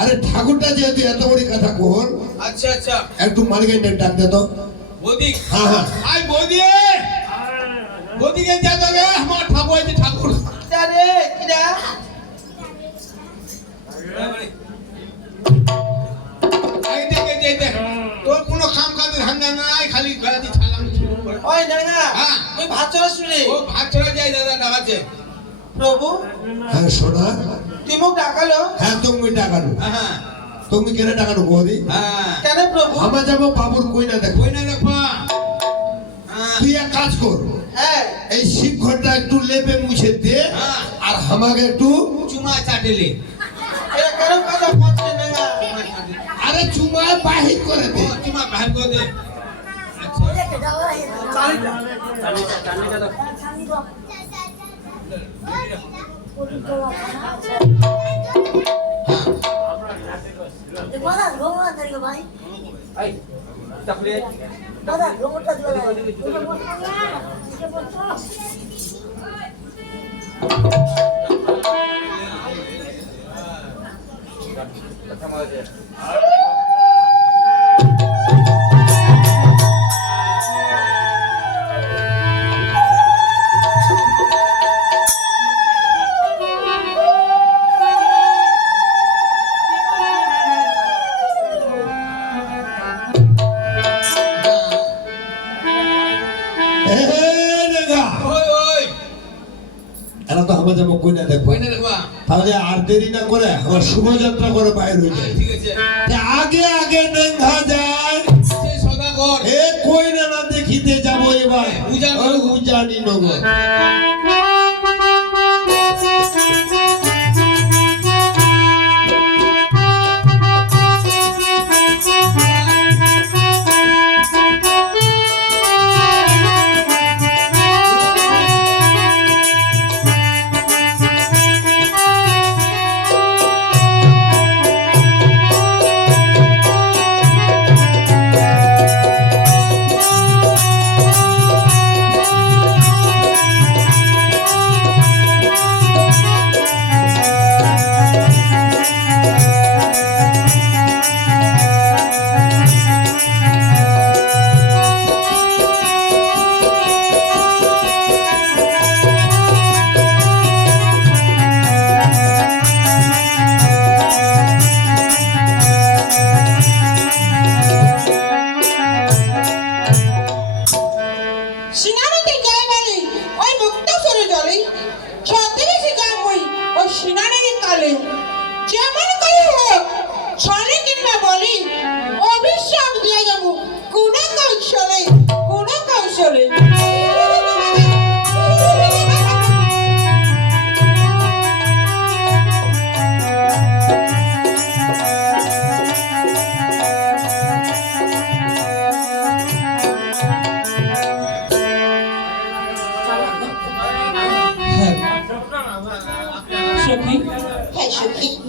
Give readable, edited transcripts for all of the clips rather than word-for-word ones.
আরে ঠাকুরটা যেহেতু এত বড় কথা কোন আচ্ছা আচ্ছা একটু মালিকের ডাক দে তো বৌদি হ্যাঁ হ্যাঁ আই বৌদি বৌদিকে যা দেবে আমার ঠাকুর আছে ঠাকুর আরে কিরা এই দেখে দে দে তোর কোনো কাম কাজের ধান্দা নাই খালি গলাতে ছালাম ওই না হ্যাঁ ওই ভাত চড়া শুনে ও ভাত চড়া যায় দাদা ডাকাছে প্রভু হ্যাঁ সোনা তুই মুখ ডাকালো হ্যাঁ তুমি ডাকানো হ্যাঁ তুমি কেন ডাকানো বৌদি হ্যাঁ কেন প্রভু আমরা যাবো বাবুর কইনা দেখো কই না দেখবা হ্যাঁ তুই এক কাজ কর হ্যাঁ এই শিব ঘরটা একটু লেপে মুছে দে আর আমাকে একটু চুমা চাটেলে এটা কেন কথা বলছে না আরে চুমা বাহির করে দে চুমা বাহির করে দে এরা তো আমরা যাবো কইনা দেখবো কই না দেখবা তাহলে আর দেরি না করে আমার শুভযাত্রা করে বাইর হয়ে যায় ঠিক আছে আগে আগে দেখা যায় সেই সদাগর এ কইনা না দেখিতে যাবো এবার উজানি নগর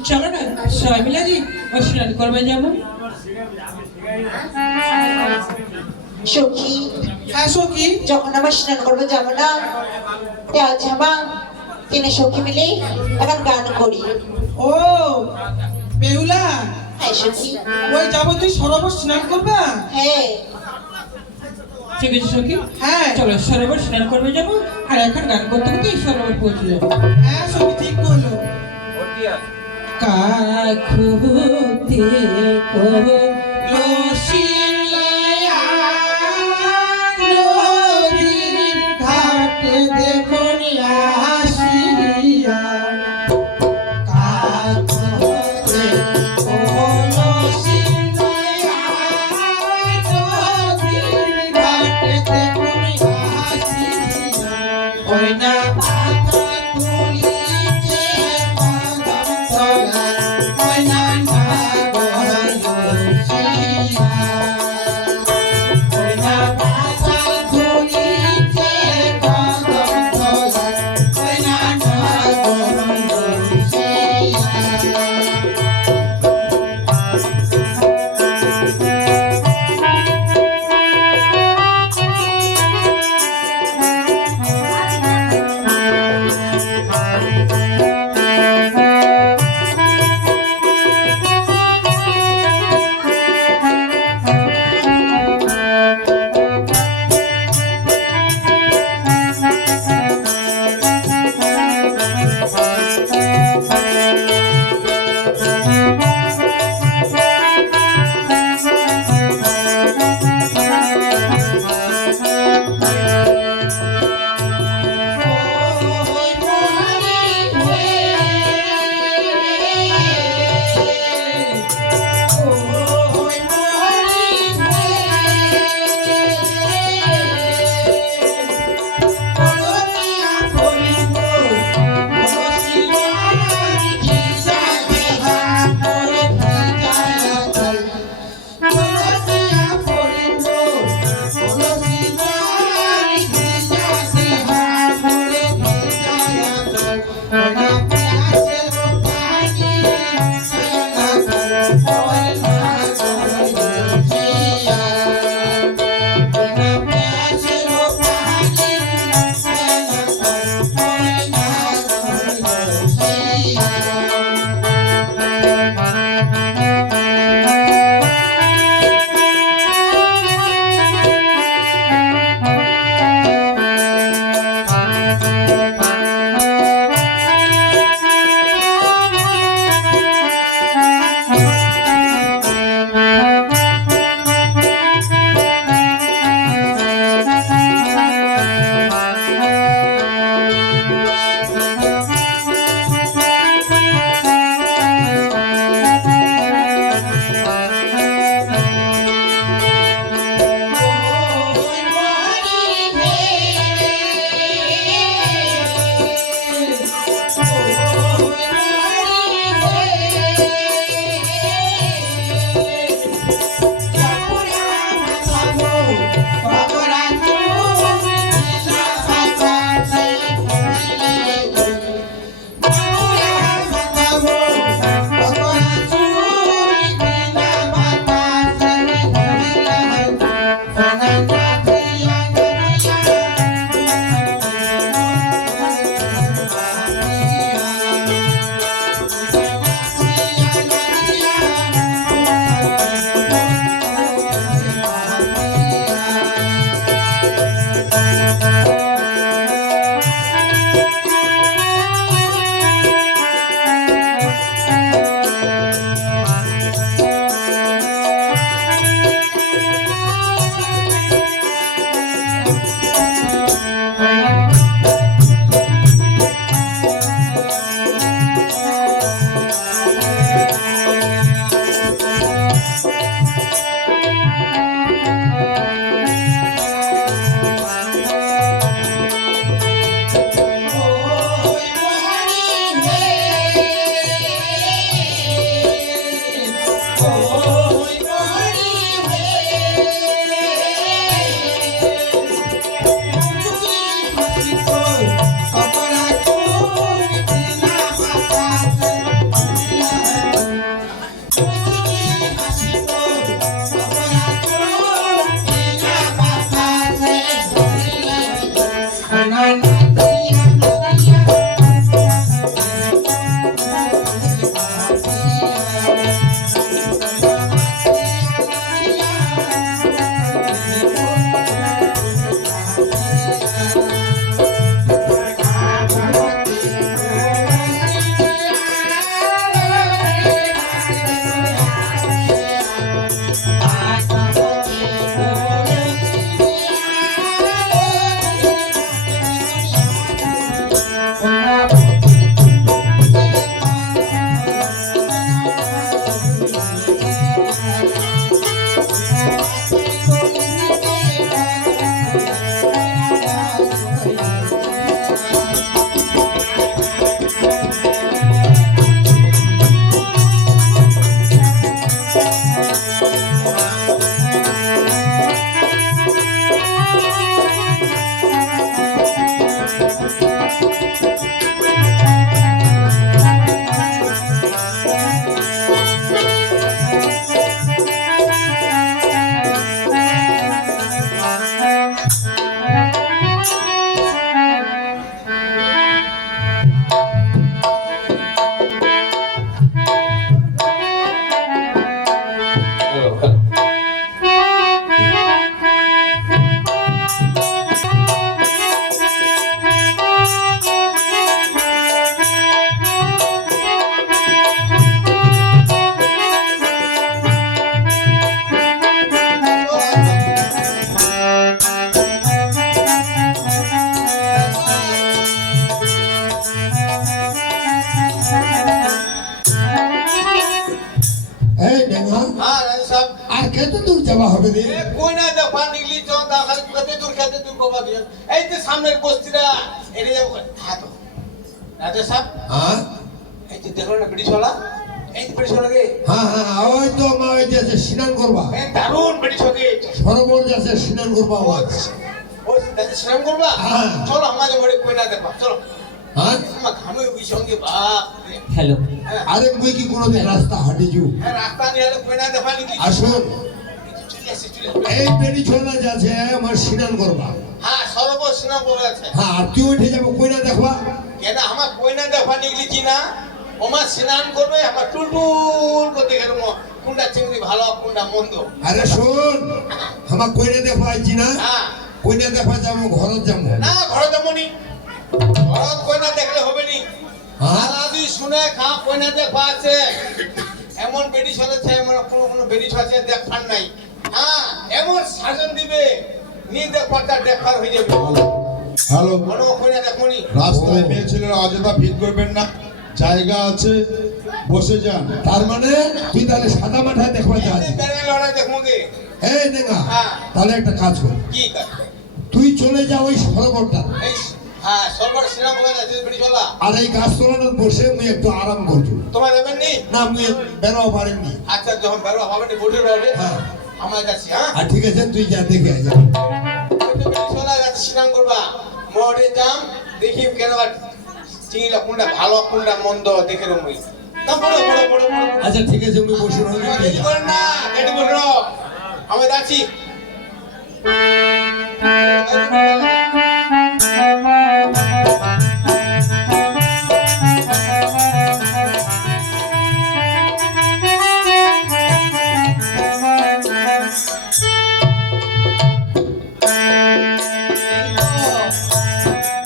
চলো না সবাই মিলে আজ স্নান করবে যাবো সখী হ্যাঁ সখী যখন আমরা স্নান করবো যাবো না আজ আমার তিনে সখী মিলে এখন গান করি ও বেহুলা হ্যাঁ সখী ওই যাবো তুই সরোবর স্নান করবা হ্যাঁ ঠিক আছে সখী হ্যাঁ চলো সরোবর স্নান করবে যাবো আর এখন গান করতে করতে এই সরোবর পৌঁছে যাবো হ্যাঁ সখী ঠিক বললো কাকুতে ঘাটে দেখুন আসিয়া কাকুতে ঘাটে দেখুন আসিয়া ওই না এত দূর যাওয়া হবে রে এ কইনা দেখা নিগলি চন্দা খালি কত দূর কবা দিয়ে এই যে সামনের বস্তিরা এনে যাব হ্যাঁ তো রাজা সাহেব হ্যাঁ এই যে দেখো না ব্রিটিশওয়ালা এই যে ব্রিটিশওয়ালা গে হ্যাঁ হ্যাঁ ওই তো মা ওই যে স্নান করবা এই দারুণ ব্রিটিশওয়ালা গে সরোবর যাচ্ছে স্নান করবা ও দাদা শ্রম করবা হ্যাঁ। চলো আমাদের বাড়ি কইনা দেখবা চলো হ্যাঁ আমার ঘামে ওই সঙ্গে বাপ রে। হ্যালো হ্যাঁ আরে মুই কি কোনোদিন রাস্তা হাঁটিছু হ্যাঁ, রাস্তা নিয়ে এলে কইনা দেখা নিগলি আসুন চলে আসে এই পেড়ি ছোলা যাচ্ছে আমার স্নান করবা হ্যাঁ সর্বস্নান বলে আছে হ্যাঁ আর তুই উঠে যাবো কইনা দেখবা কেন আমার কইনা দেখা নিগলি না ওমা স্নান করবে আমার টুলটুল করতে গেল কোনটা চিংড়ি ভালো কোনটা মন্দ আরে শোন আমার কইনা দেখবা আইছি না হ্যাঁ কইনা দেখবা যাবো ঘরত যাবো না ঘরে যাবনি ঘরত কইনা দেখলে হবে নি হ্যাঁ আদি শুনে খা কইনা দেখা আছে এমন বেডি চলেছে এমন কোনো বেডি চলেছে দেখার নাই হ্যাঁ এমন সাজন দিবে নি দেখাটা দেখার হয়ে যাবে হ্যালো কোনো কইনা দেখনি রাস্তায় মেয়ে ছেলেরা অযথা ভিড় করবেন না জায়গা আছে বসে যান তার মানে তুই তাহলে সাদা মাঠা দেখবা যাস বেড়ে লড়াই দেখবো গে এই নেগা হ্যাঁ। তাহলে একটা কাজ কর কি কাজ তুই চলে যা ওই সরোবরটা এই হ্যাঁ সরবার সিনেমা বলে আছে বেডি চলা আর এই গাছ তলাটা বসে মুই একটু আরাম করছো তোমার যাবেন নি না মুই বেরোয়া পারিনি আচ্ছা যখন বেরো হবে নি বসে রবে হ্যাঁ আমার যাচ্ছি হ্যাঁ আর ঠিক আছে তুই যা দেখে আয় যা তো বেডি চলা যাচ্ছে স্নান করবা মোড়ে যাম দেখি কেন চিংড়িটা কোনটা ভালো কোনটা মন্দ দেখে রমই তা বড় বড় বড় বড় আচ্ছা ঠিক আছে মুই বসে রইলি তুই রেডি যা। করেন না রেডি বসে রো আমি যাচ্ছি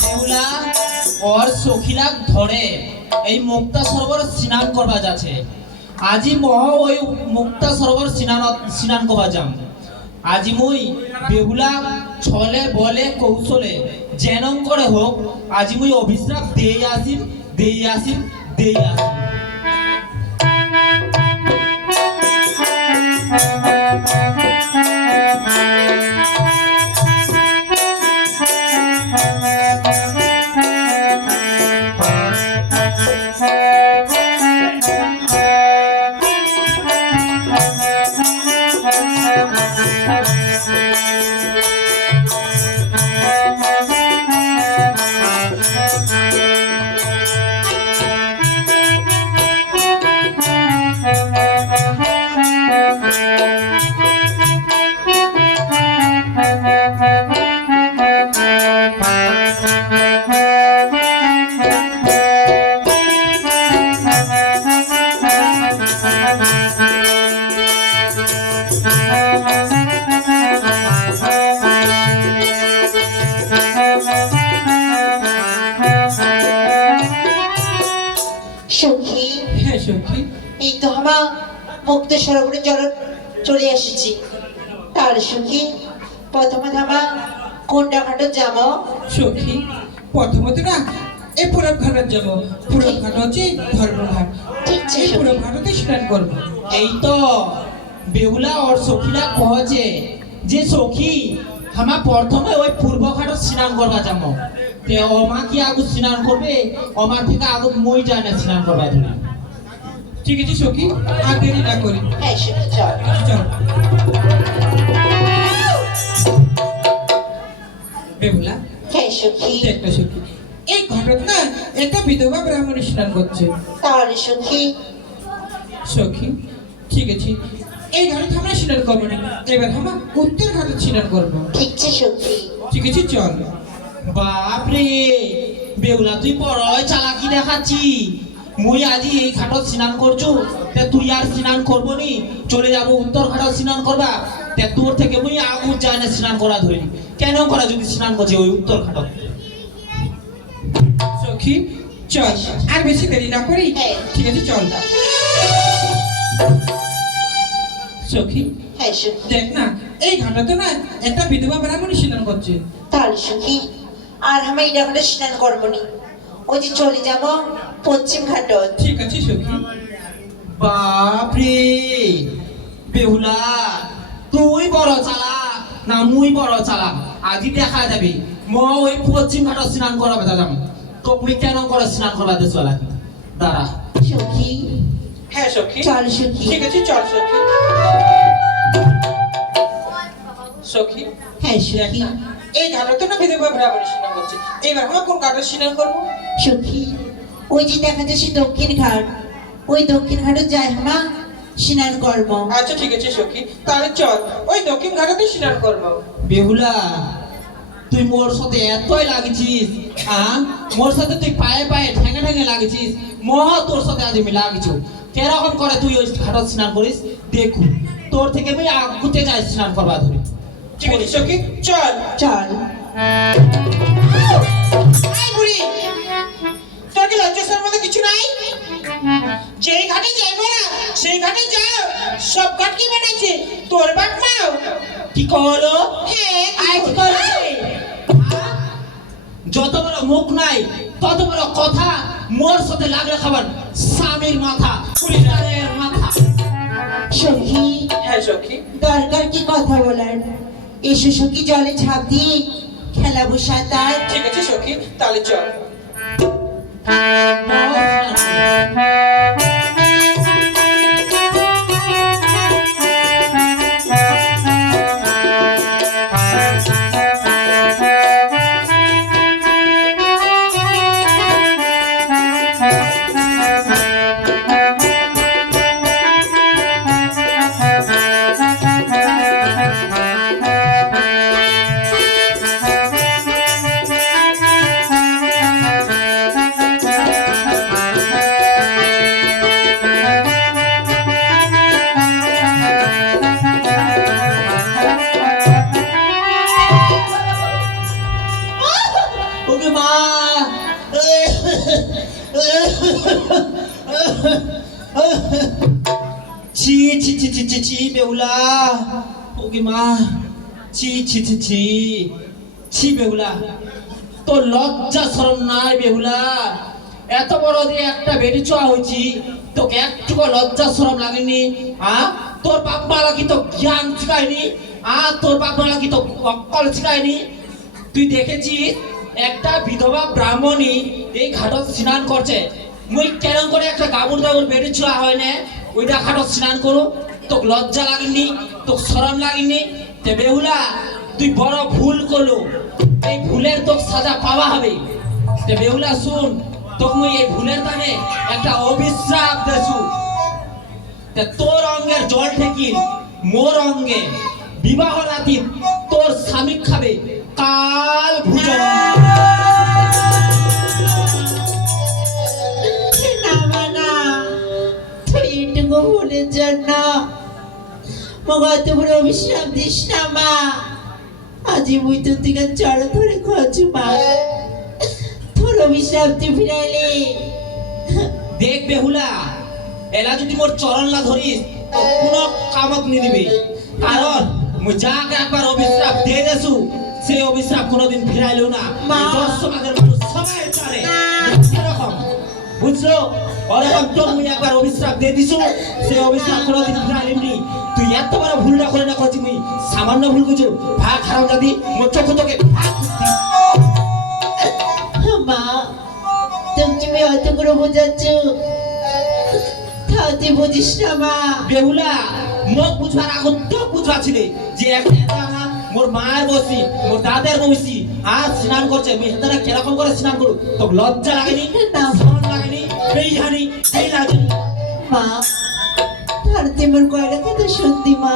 বেহুলা ওর সখিলাক ধরে এই মুক্তা সরোবর স্নান করবা যাচ্ছে আজি মহ ওই মুক্তা সরোবর স্নান করবা যাম আজি মুই বেহুলা ছলে বলে কৌশলে যেনম করে হোক আজি মুই অভিশ্রাপ দেই আসিম দেই আসিম দেই আসিম সখী হ্যাঁ সখী এই তো আমার মুক্ত সরোবরে জল চলে এসেছি তার সখী প্রথমে আমার কোনটা ঘাটে যাবো সখী প্রথমত না এই পুরব ঘাটত যাব পুরব ঘাট হচ্ছে ধর্মঘাট ঠিক আছে, এই পুরব সখী। ঘাটতে স্নান করব এই তো বেহুলা আর সখীরা কহছে যে সখী হামা প্রথমে ওই পূর্ব ঘাটত স্নান করবা যাব তে ওমা কি আগু স্নান করবে ওমার থেকে আগু মই যায় না স্নান করবা ধরে ঠিক আছে সখী আর দেরি না করি হ্যাঁ সখী চল চল বেহুলা হ্যাঁ সখী একটা সখী এই ঘটক না একটা বিধবা ব্রাহ্মণ স্নান করছে তাহলে সখী সখী ঠিক আছে এই ঘাটে আমরা স্নান করবো না এবার আমরা উত্তর ঘাটে স্নান করবো ঠিক আছে সখী ঠিক আছে চল বাপরে বেউলা তুই বড়ই চালাকি দেখাচ্ছি মুই আজি এই ঘাটত স্নান করছু তে তুই আর স্নান করবো নি চলে যাবো উত্তর ঘাটত স্নান করবা তে তোর থেকে মুই আগুন যায় না স্নান করা ধরি কেন করা যদি স্নান করছে ওই উত্তর ঘাটত সখী চল আর বেশি দেরি না করি হ্যাঁ। ঠিক আছে চল সখী হ্যাঁ সখী দেখ না এই ঘাটতে না একটা বিধবা ব্রাহ্মণ স্নান করছে তাহলে সখী আর আমি এটা ঘাটে স্নান করবো নি ওই যে চলে যাবো পশ্চিম ঘাটত ঠিক আছে সখী বাপরে বেহুলা তুই বড় চালাক না মুই বড় চালাক আজি দেখা যাবি ম ওই পশ্চিম ঘাট স্নান করাবে দাদাম তো মুই কেন করে স্নান করবা দেশ দাঁড়া সখী হ্যাঁ সখী চল সখী ঠিক আছে চল সখী সখী হ্যাঁ সখী এই ঘাটে তো না বিধবা বরাবর স্নান করছে এবার আমরা কোন ঘাটে স্নান করবো সখী ওই যে দেখা যাচ্ছে দক্ষিণ ঘাট ওই দক্ষিণ ঘাটে যাই মা স্নান করব আচ্ছা ঠিক আছে সখী তাহলে চল ওই দক্ষিণ ঘাটে স্নান করবো বেহুলা তুই মোর সাথে এতই লাগছিস হ্যাঁ মোর সাথে তুই পায়ে পায়ে ঠেঙে ঠেঙে লাগছিস মহা তোর সাথে আজ আমি লাগছো কেরকম করে তুই ওই ঘাটত স্নান করিস দেখু তোর থেকে আমি আগুতে যাই স্নান করবা ধরে ঠিক আছে সখী চল চল এই বুড়ি তোর কি লজ্জার মধ্যে কিছু নাই যেই ঘাটে যাইবো না সেই ঘাটে যাও সব ঘাট কি বানাইছে তোর বাপ মাও কি কহলো হ্যাঁ আজ করে যত বড় মুখ নাই তত বড় কথা মোর সাথে লাগলে খাবার স্বামীর মাথা পুলিশের মাথা সখী হ্যাঁ সখী দরকার কি কথা বলার এসো সখী জলে ঝাঁপ দিয়ে খেলাবো সাঁতার ঠিক আছে সখী তাহলে চল ওকে মা ছি ছি ছি ছি ছি ছি বেহুলা ওকে মা ছি ছি ছি ছি ছি বেহুলা তোর লজ্জা শরম নাই বেহুলা এত বড় দিয়ে একটা বেটি ছোঁয়া হয়েছি তোকে একটুকু লজ্জা শরম লাগেনি তোর বাপ মালা কি তো জ্ঞান শিখায়নি তোর বাপ মালা কি তো অক্কল শিখায়নি তুই দেখেছিস একটা বিধবা ব্রাহ্মণী এই ঘাটত স্নান করছে মুই কেন করে একটা গাবুর দাবুর বেটি ছোঁয়া হয় না ওইটা ঘাটত স্নান করো তোকে লজ্জা লাগেনি তোকে শরম লাগেনি তে বেহুলা তুই বড় ভুল করলো এই ভুলের তোকে সাজা পাওয়া হবে তে বেহুলা শুন তোকে মুই এই ভুলের দানে একটা অভিশ্রাপ দেছু তে তোর অঙ্গের জল ঠেকিল মোর অঙ্গে বিবাহ রাতি তোর স্বামী খাবে কাল ভুজন না মানা তুই এটুকু ভুলের জন্য মগত পুরো অভিশ্রাপ দিস না মা আজি মুই তোর দিকে চড় ধরে খোঁজু মা তোর অভিশ্রাপ তুই ফিরাইলি দেখ বেহুলা এলা যদি মোর চরণ লা ধরিস তো কোনো কামক নি দিবি কারণ মুই যাকে একবার অভিশ্রাপ দিয়ে দেছু সেই অভিশ্রাপ কোনোদিন ফিরাইলো না মা। এই দশ সমাজের মানুষ সবাই জানে এরকম বুঝছো ওরকম তোর মুই একবার অভিশ্রাপ দিয়ে দিছু সেই অভিশ্রাপ কোনোদিন ফিরাইলি তুই এত বড় ভুলটা করে না করছি মুই সামান্য ভুল করছো ভাগ হারাম জাতি মোর চোখ তোকে মা তুমি অত করে বোঝাচ্ছ তাও তুই বুঝিস না মা বেহুলা মোক বুঝবার আগত তো বুঝবা ছিলে যে একটা মোর মায়ের বসি মোর দাদার বসি স্নান করছে আমি হেতারা কিরকম করে স্নান করু তো লজ্জা লাগেনি না। শরম লাগেনি বেইহানি এই লাগেনি মা ধরতে মোর কয়টা কথা শুনতি মা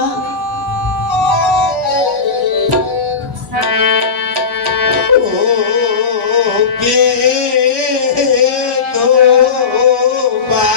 ওকে তো মা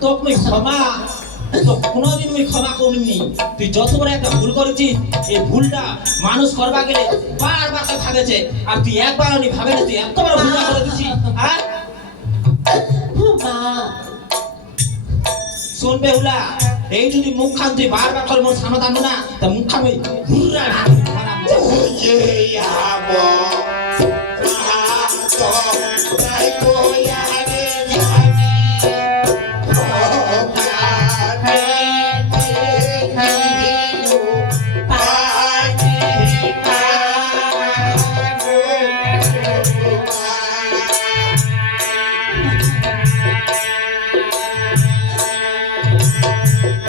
তোকে মুই ক্ষমা তো কোনোদিন মুই ক্ষমা করিনি। তুই যত বড় একটা ভুল করেছিস, এই ভুলটা মানুষ করবা গেলে বারবার তো ভাবেছে, আর তুই একবারও নি ভাবে না তুই এত বড় ভুলটা করে দিছিস। আর মা শোন বেহুলা, এই যদি মুখ খান তুই বারবার করে মোর সামনে টানবো না, তা মুখ খান ওই ঘুরা ওয়ে যাব তো তাই কোয়ারে জানি ও পানে দিলু পানি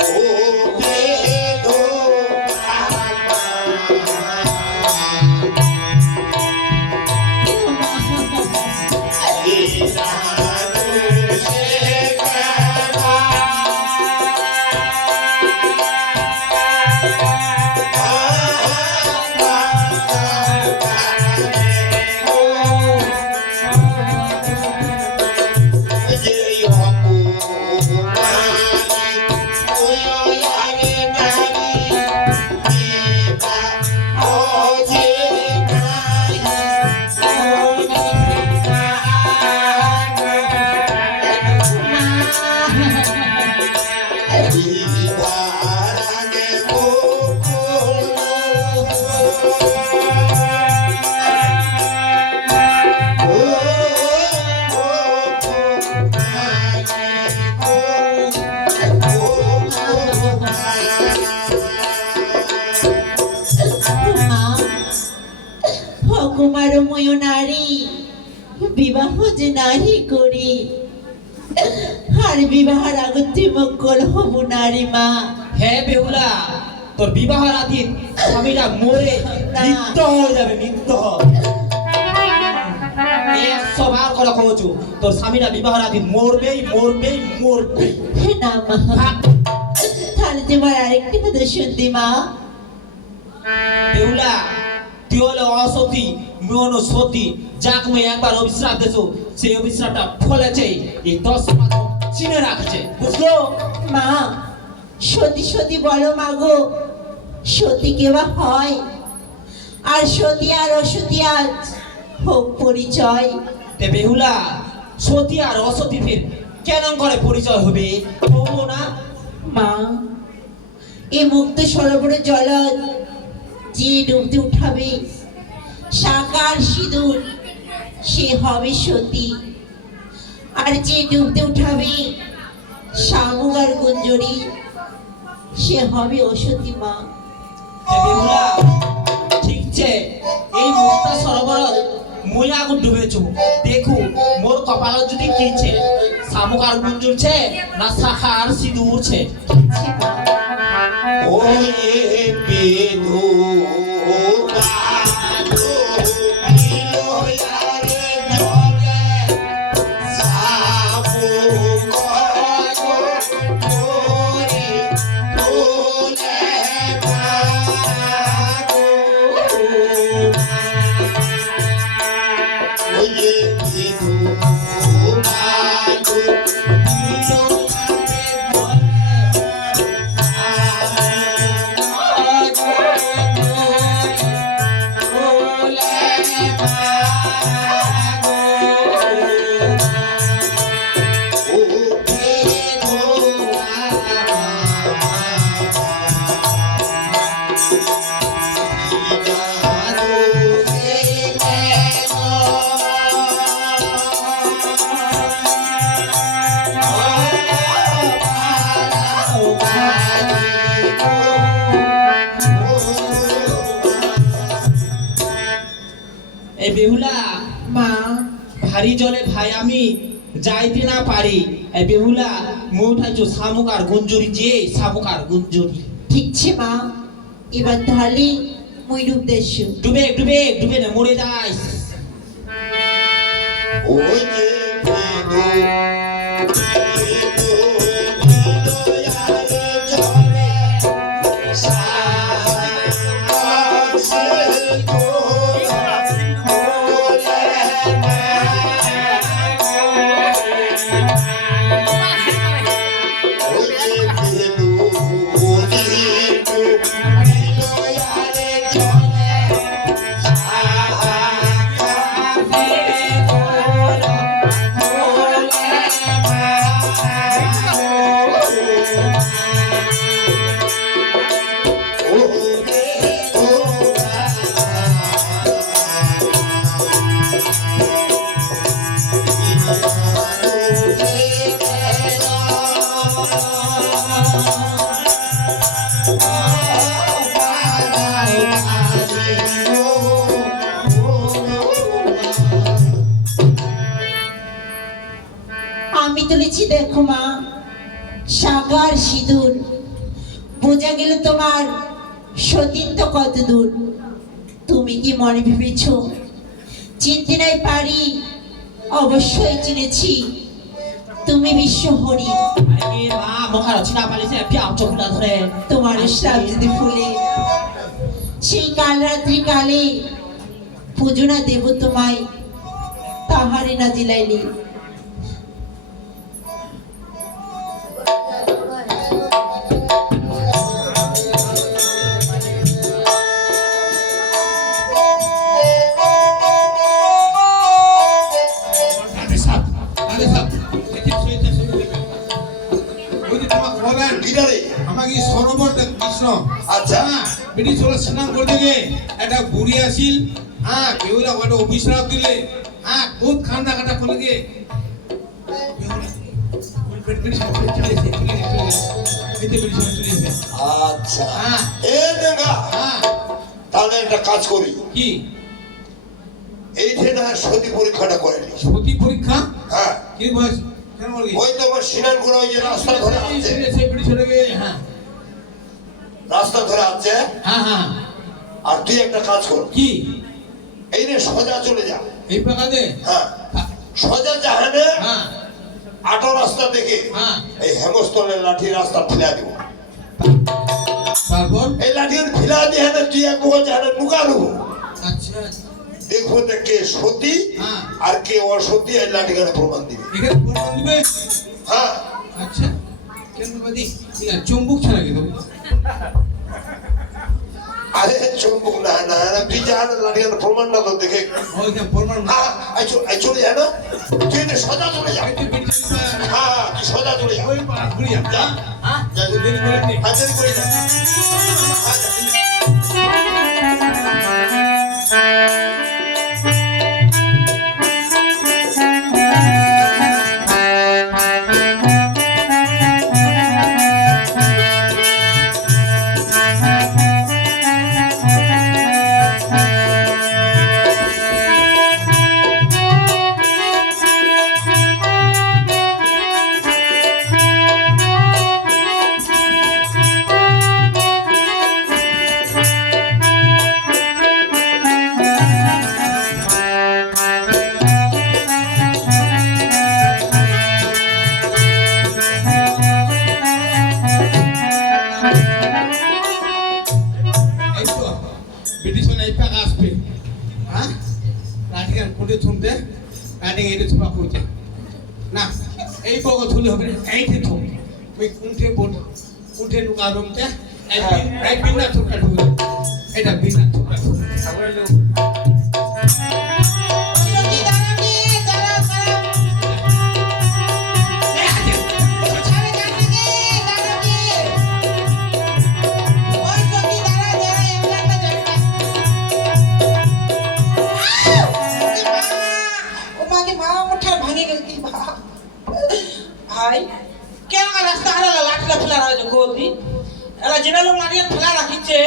ও বেদো কুমার ময় নারী বিবাহ যে নারী করি, আর বিবাহের আগতে মঙ্গল হব নারী মা। হ্যাঁ বেহুলা, তোর বিবাহ রাতে স্বামীরা মরে নিত্য হয়ে যাবে, নিত্য। 100 বার করে কওছো, তোর স্বামীরা বিবাহ রাতে মরবেই মরবেই মরবেই। না মা, তাহলে তোমার আরেকটি কথা শুনতি মা। বেহুলা, তুই হলে অসতী, মুই হলো সতী। যাক মুই একবার অভিশ্রাপ দেছো, সেই অভিশ্রাপটা ফলেছে, এই 10 মাস চিনে রাখছে, বুঝলো? মা সতী সতী বলো মাগো, সতী কেবা হয়? আর সতী আর অসতী আজ হোক পরিচয়। তে বেহুলা, সতী আর অসতী ফির কেন করে পরিচয় হবে, হবো না? মা এ মুক্ত সরোবরে জলজ যে ডুবতে উঠাবে সাকার সিঁদুর, সে হবে সতী। আর যে ডুবতে উঠাবে শামুক আর গুঞ্জরি, সে হবে অসতী মা। তে বেহুলা, ঠিক আছে, এই মুক্তা সরোবর মুই আগুন ডুবেছো, দেখু মোর কপালত যদি কিছে, শামুক আর গুঞ্জুরছে না শাখা আর সিঁদুর উড়ছে। সে মা। ওয়ে বেদো বাদো বিলো ইয়ারে জলে সাবু গো তোরে তোলে বাগো ওয়ে বেদো বাদো বিলো এই বেহুলা, মা ভারী জলে ভাই আমি যাইতে না পারি। এই বেহুলা, মুই উঠাইছো শামুক আর গুঞ্জুরি, যে শামুক আর গুঞ্জুরি। ঠিক ছে মা, এবার তাহলে মই ডুব দেশু। ডুবে ডুবে ডুবে না মরে যাইস। ওই যে বেদো বিলো ইয়ারে জলে সাবু আমি তুলেছি দেখো মা সাগার সিঁদুর, বোঝা গেল তোমার সতীত্ব কত দূর। তুমি কি মনে ভেবেছ চিনতে নাই পারি? অবশ্যই চিনেছি, তুমি বিশ্ব হরি। আরে মা মহারাজ না পালিছে পিয়াও চোখটা ধরে তোমার শ্রাপ যদি ফুলে সেই কাল রাত্রি কালে পুজো না দেব তোমায়, তাহারে না দিলাইলি। আরে সাপ, আরে সাপ, এটি সইতে সইতে ওই যে তোমাকে বলেন কিনারে আমাকে এই সরোবরটা কৃষ্ণ আচ্ছা। বেটি চলে স্নান করতে গিয়ে একটা বুড়ি আসিল, কেউরা ওটা অফিসার দিলে, বহুত খান্ডা কাটা খুলে গিয়ে আচ্ছা এ দেখা তাহলে একটা কাজ করি, কি এইটা না সতী পরীক্ষাটা করে নি। সতী পরীক্ষা? হ্যাঁ কি বয়স কেন বলি ওই তো আমার সিনান করে ওই যে রাস্তা ধরে আসছে, হ্যাঁ রাস্তা ধরে আসছে। হ্যাঁ হ্যাঁ আর তুই একটা কাজ কর, কি এই রে সোজা চলে যা। এই প্রকারে? হ্যাঁ সোজা জাহানে হ্যাঁ আটো রাস্তা দেখে হ্যাঁ এই হেমস্থলের লাঠি রাস্তা ফেলা দিব। তারপর? এই লাঠি ফেলা দিয়ে না তুই এক মুখ জাহানে নুকালু, আচ্ছা দেখবো যে কে সতী হ্যাঁ। আর কে অসতী, এই লাঠি খানে প্রমাণ দিবে। এখানে প্রমাণ দিবে? হ্যাঁ আচ্ছা কেন বাদি চুম্বুক ছাড়া কি দেবো? আরে চুম্বুক না না না, তুই জাহানে লাঠি খানে প্রমাণটা তো দেখে ওইখানে প্রমাণ চলে যা না, তুই এটা সোজা চলে যা। হ্যাঁ তুই সোজা চলে যা। ওই ঘুরে যা যা। যা, যা। দেরি করে নি। হ্যাঁ, দেরি করে যা। হ্যাঁ, যা। এই তো ব্রিটিশ এই পাক আসবে, হ্যাঁ লাঠিকান কোটে থুমতে কাটিং এটা থুপা করতে না, এই বগ থুলে হবে এইতে থুম ওই কুঁঠে বোট কুঁঠে নুকা রুমতে রাইট বিনা থুপটা ঢুকে এটা বিনা থুপটা সত্যি দাঁড়াবি, দাঁড়াও, দাঁড়াও। ছাড়ে কাটবে, দাঁড়াবি। ওই সত্যি দাঁড়া, দাঁড়া, এমলাটা যাবে না। ও মাকে মা মুঠা ভাঙে গেল কি ভাই কেন রাস্তা হারালা লাঠিটা ফেলা রয়েছে গোদি এলা যেটা লোক লাঠি ফেলা রাখিছে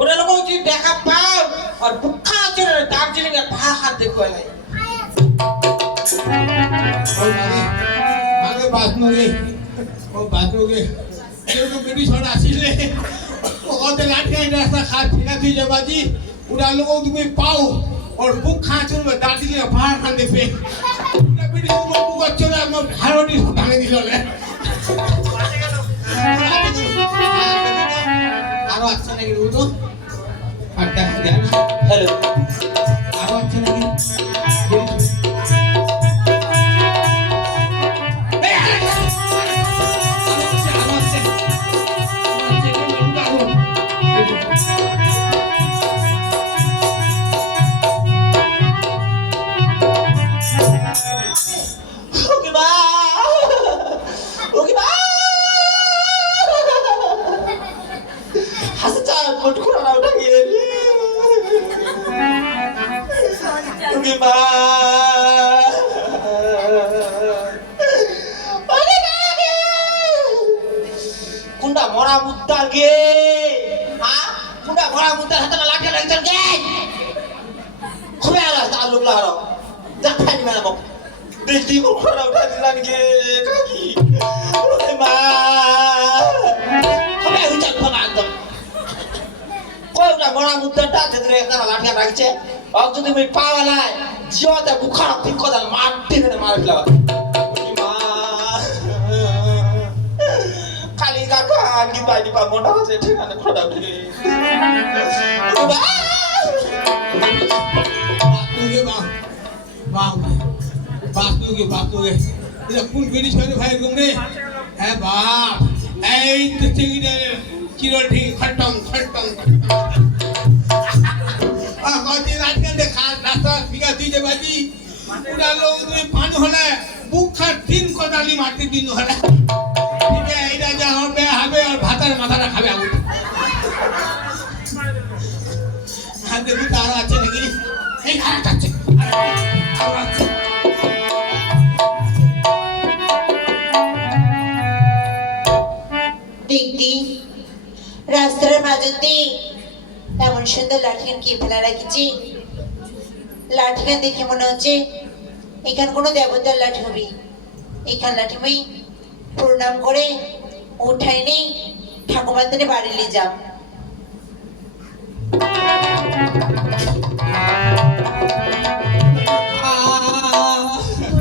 ওরা লোক যদি দেখা পাও আর বুখা আছে দার্জিলিং এর পাহাড় হাত দেখো এলাই ওই আগে বাসনোগে ও বাসনোগে এরকম ব্রিটিশ হন আসিলে ওদের লাঠিকান রাস্তা খাত ফেলা তুই যাবাজি ওরা লোক তুমি পাও और बुक खा चुन दार्जिलिंग पहाड़ खान देखबे ब्रिटिश को बुक चले हम हारोडी भागे दिलले আরো আচ্ছা নাকি তো আর দেখা যায় না হ্যালো আরো আচ্ছা নাকি ওকে মা ওকে মা হাসা চা মুট খুঁড়া ওটা গিয়ে কুন্ডা মরা মুদ্দার গে হ্যাঁ কুন্ডা মরা মুদ্দার হাতে লাঠি লাগছেন গে খুবে আলা তার লোক লাগারো দেখাই না মোক দেখি মোক খরা উঠা দিলান গে কাকি ওরে মা খুবে উঠা খনা একদম কই উঠা মরা মুদ্দারটা যেতে একটা লাঠি লাগছে আর যদি মই পাওয়ালাই জিওতে বুখার তিন কদাল মাটি ধরে মার ফেলা খালি কাকা আনকি পাইনি পা মোটা আছে ঠিকানা খোদা উঠে বাস্তবে এটা কোন বেড়ি ছয় ভাই গুমরে হ্যাঁ বাপ এই তো চিংড়ি চিরটি খটম খটম কদি রাজকে দেখা রাস্তা ফিকা দিতে বাজি পুরা লোক পানি হলে বুক খাট তিন কদালি মাটি দিন হলে ঠিক আছে এটা যা হবে হবে আর ভাতার মাথাটা খাবে আগুন আর দেখি তারা আছে নাকি এই আরেকটা আছে আর আছে দিদি রাস্তার মাঝে এমন সুন্দর লাঠিখান কি ফেলা রাখিছি লাঠিখান দেখে মনে হচ্ছে এখান কোনো দেবতার লাঠি হবে এখান লাঠি মই প্রণাম করে উঠাই নেই ঠাকুমার দিনে বাড়ি নিয়ে যাব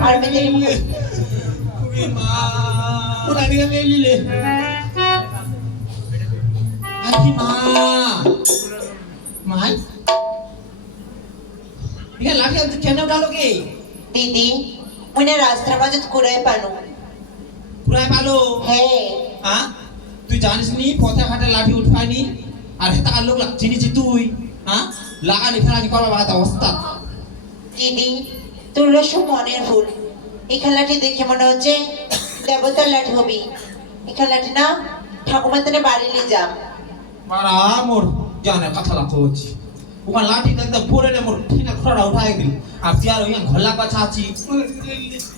আর মেয়ে মা পুরানি নিয়ে নিলে আকি মা মাই ये लाठी अब केन डालोगे দিদি মনে রাস্তার মাঝে কুড়াই পানো পুরাই পালো হ্যাঁ হ্যাঁ তুই জানিস নি পথে ঘাটে লাঠি উঠাইনি আর হেতা লোক লাগ চিনিছি তুই হ্যাঁ লাগানি ফেলানি করবা বাদ অবস্থা দিদি তোর সব মনের ভুল এখান লাঠি দেখে মনে হচ্ছে দেবতার লাঠি হবি এখান লাঠি না ঠাকুমার দিনে বাড়ি নিয়ে যাব মারা মোর জানে কথা লাখোছি ওখান লাঠি একদম পরে নে মোর ঠিনা খড়া উঠাই দিল আর তুই আর ওখান ঘল্লা পাছা আছি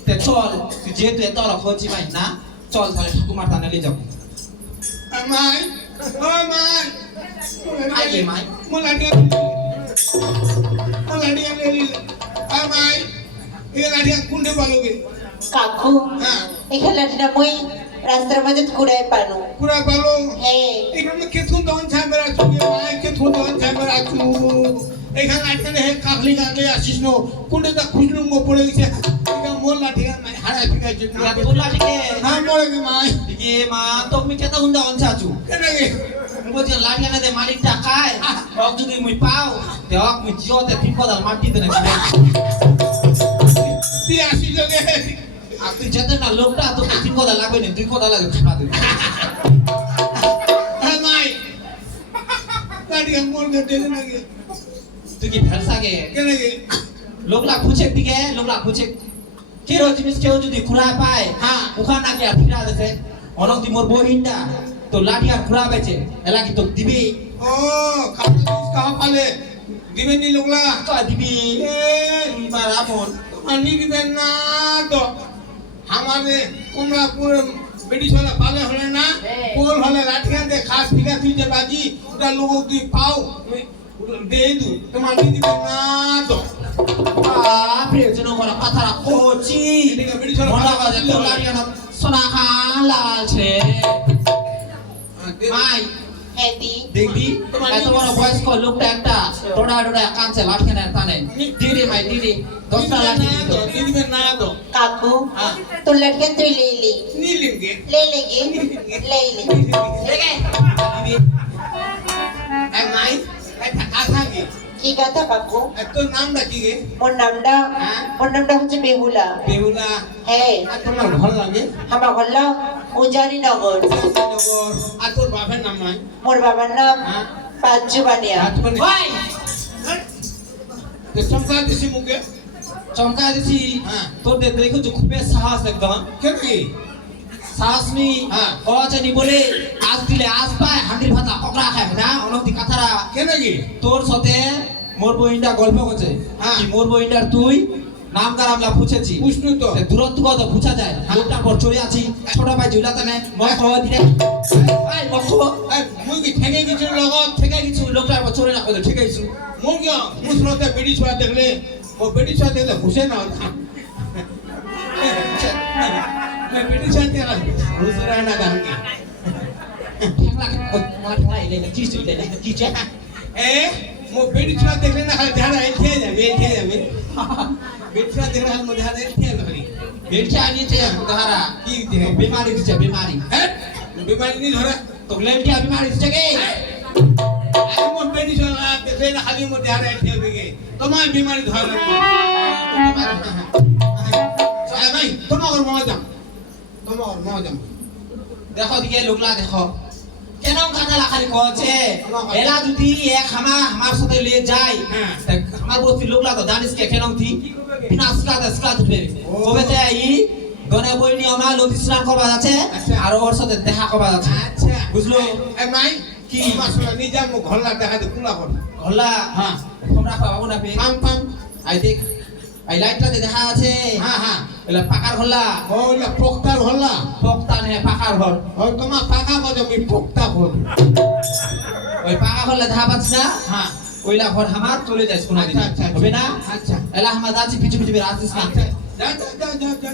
তে চল তুই যেহেতু এত লাখোছি ভাই না চল তাহলে ঠাকুমার টানে নিয়ে যাবো মাই ও মাই আইয়ে মাই মোলাডি মাই এই লাঠি কুন্ডে বলোগে কাকু হ্যাঁ এখান লাঠি না মই রাস্তার মাঝে কুড়াই পানো পুরা বলো হ্যাঁ এখানে কেথুন দন ছাইবে রাখু মাই কেথুন দন ছাইবে রাখু এখানে আটকানে হে কাকলি কাকলি আসিস নো কুন্ডে তা খুজলুম গো পড়ে গেছে এটা মোর লাঠি মাই হারা ফিকা যে ইয়া তোর লাঠি কে হ্যাঁ মরে গে মাই ये मां तो मी केता हुंदा অনছাচু কেনে গে মুই লাঠি আনে দে মালিক টাকায় অক যদি মুই পাও তে অক মুই জিওতে তিন কদাল মাটি দেনে তুই আসিস গে আর তুই যেতে না লোকটা তো তিন কদাল লাগবে না দুই কদাল লাগে ছাড়া দে হ্যাঁ মাই লাঠি মোর গে দেনে না গে তুই কি ফেলসা গে কেনে গে লোকলা খুঁজে দিকে লোকলা খুঁজে কেরো জিনিস কেউ যদি খুঁড়ায় পায় হ্যাঁ। ওখান নাকি আর ফিরা দেছে অনক দি মোর বহিনটা তো লাঠি আর খুঁড়া বেচে এলা কি তো দিবি ও খাওয়া খাওয়া পালে দিবেন নি লোকলা তো দিবি এ মারা মন মানি দিবেন না তো আমাদের কুমড়া পুরো বেটি ছোলা পালে হলে না কোল হলে লাঠি আনতে খাস ফিকা তুই যে বাজি ওটা লোক তুই পাও দে দু তো মানি দিবেন না তো প্রিয় জন করা কথা কোচি এদিকে বেটি ছোলা মনা পালে বাজে তো লাঠি আনা সোনা লাল ছে মাই হ্যাঁ দি দেখবি এত বড় বয়স্ক লোকটা একটা টোড়া টোড়া কাঁচে লাঠি না টানে দিদি মাই দিদি 10টা লাঠি দিত দিবেন না তো কাকু হ্যাঁ তোর লাঠিখান তুই লে লে নিলিম গে লে লে গে লে লে দেখে দিদি এ মাই একটা কথা গে কি কথা কাকু তোর নামটা কি গে মোর নামটা হচ্ছে বেহুলা বেহুলা হ্যাঁ আর তোমার ভালো লাগে আমার হল উজানি নগর আর তোর বাপের নাম নাই মোর বাবার নাম হ্যাঁ। পাঁচু বানিয়া ওই চমকা দিছি মুখে চমকা দিছি হ্যাঁ। তোর দেখো যে খুবই সাহস একদম কেন কি সাহস নি হ্যাঁ। কচনি বলে আজ দিলে আজ পায় হাঁড়ির ভাতা পকড়া খায় না অনতি কথারা কেন কি তোর সাথে মোর বইনটা গল্প করছে হ্যাঁ। কি মোর বইনটার তুই নাম কার আমরা পুছেছি পুষ্ণু তো দূরত্ব কত পুছা যায় লোকটার পর চলে আছি ছোট ভাই ঝুলাতে নেই মগ খাওয়া দিলে এই মগ খাওয়া মুই কি ঠেকে কিছু লগত থেকে কিছু লোকটার পর চলে না কত ঠিক আছে মুই কি মুসলতে বেডি ছোয়া দেখলে ও বেডি ছোয়া দেখলে ঘুষে না বেডি ছোয়া দেখলে ঘুষ রায় না দাঁড়িয়ে ঠেংলা মার ঠেংলা ইলে কি চলে না কি চে এ মো বেডি ছোয়া দেখলে না খালি ধারা এলতে যাবে বেডি ছোয়া দেখলে খালি মো ধারা এলতে যাবে বেলচা আনিয়েছে ধারা কি দেখে बीमारी দিচ্ছে बीमारी হ্যাঁ বিমারি নি ধরে তো লেলটিয়া बीमारी দিচ্ছে কে মো বেডি ছোয়া দেখলে না খালি মো ধারা এলতে যাবে তোমার বিমারি ধরে ভাই তোমার মামা যাম দেখো দিকে লোকলা দেখো কেন কাটালা খালি কছে এলা যদি এক আমার সাথে লিয়ে যায় হ্যাঁ। আমার বস্তি লোকলা তো জানিস কে কেন থি বিনা স্কাত হবে কবে তে আই গনে বইনি আমার নদী স্নান করবা আছে আচ্ছা। আর ওর সাথে দেখা করবা আছে আচ্ছা বুঝলো এ মাই কি মাসলা নি যাম ঘরলা দেখা দে কুলা কর হল্লা হ্যাঁ তোমরা পাবো না পে পাম পাম আই দেখ আই লাইটটা দেখা আছে হ্যাঁ হ্যাঁ এলা পাকার হল্লা ওলা পোক্তার হল্লা পক্তা নে পাকার ঘর ও তোমার পাকা কত আমি পোক্তা হল ওই পাকা হল্লা দেখা পাচ্ছ না হ্যাঁ ওইলা ঘর আমার চলে যাস কোনা দিন আচ্ছা, আচ্ছা, হবে না আচ্ছা এলা আমার যাচ্ছি পিছু পিছু আসছিস না যা যা যা যা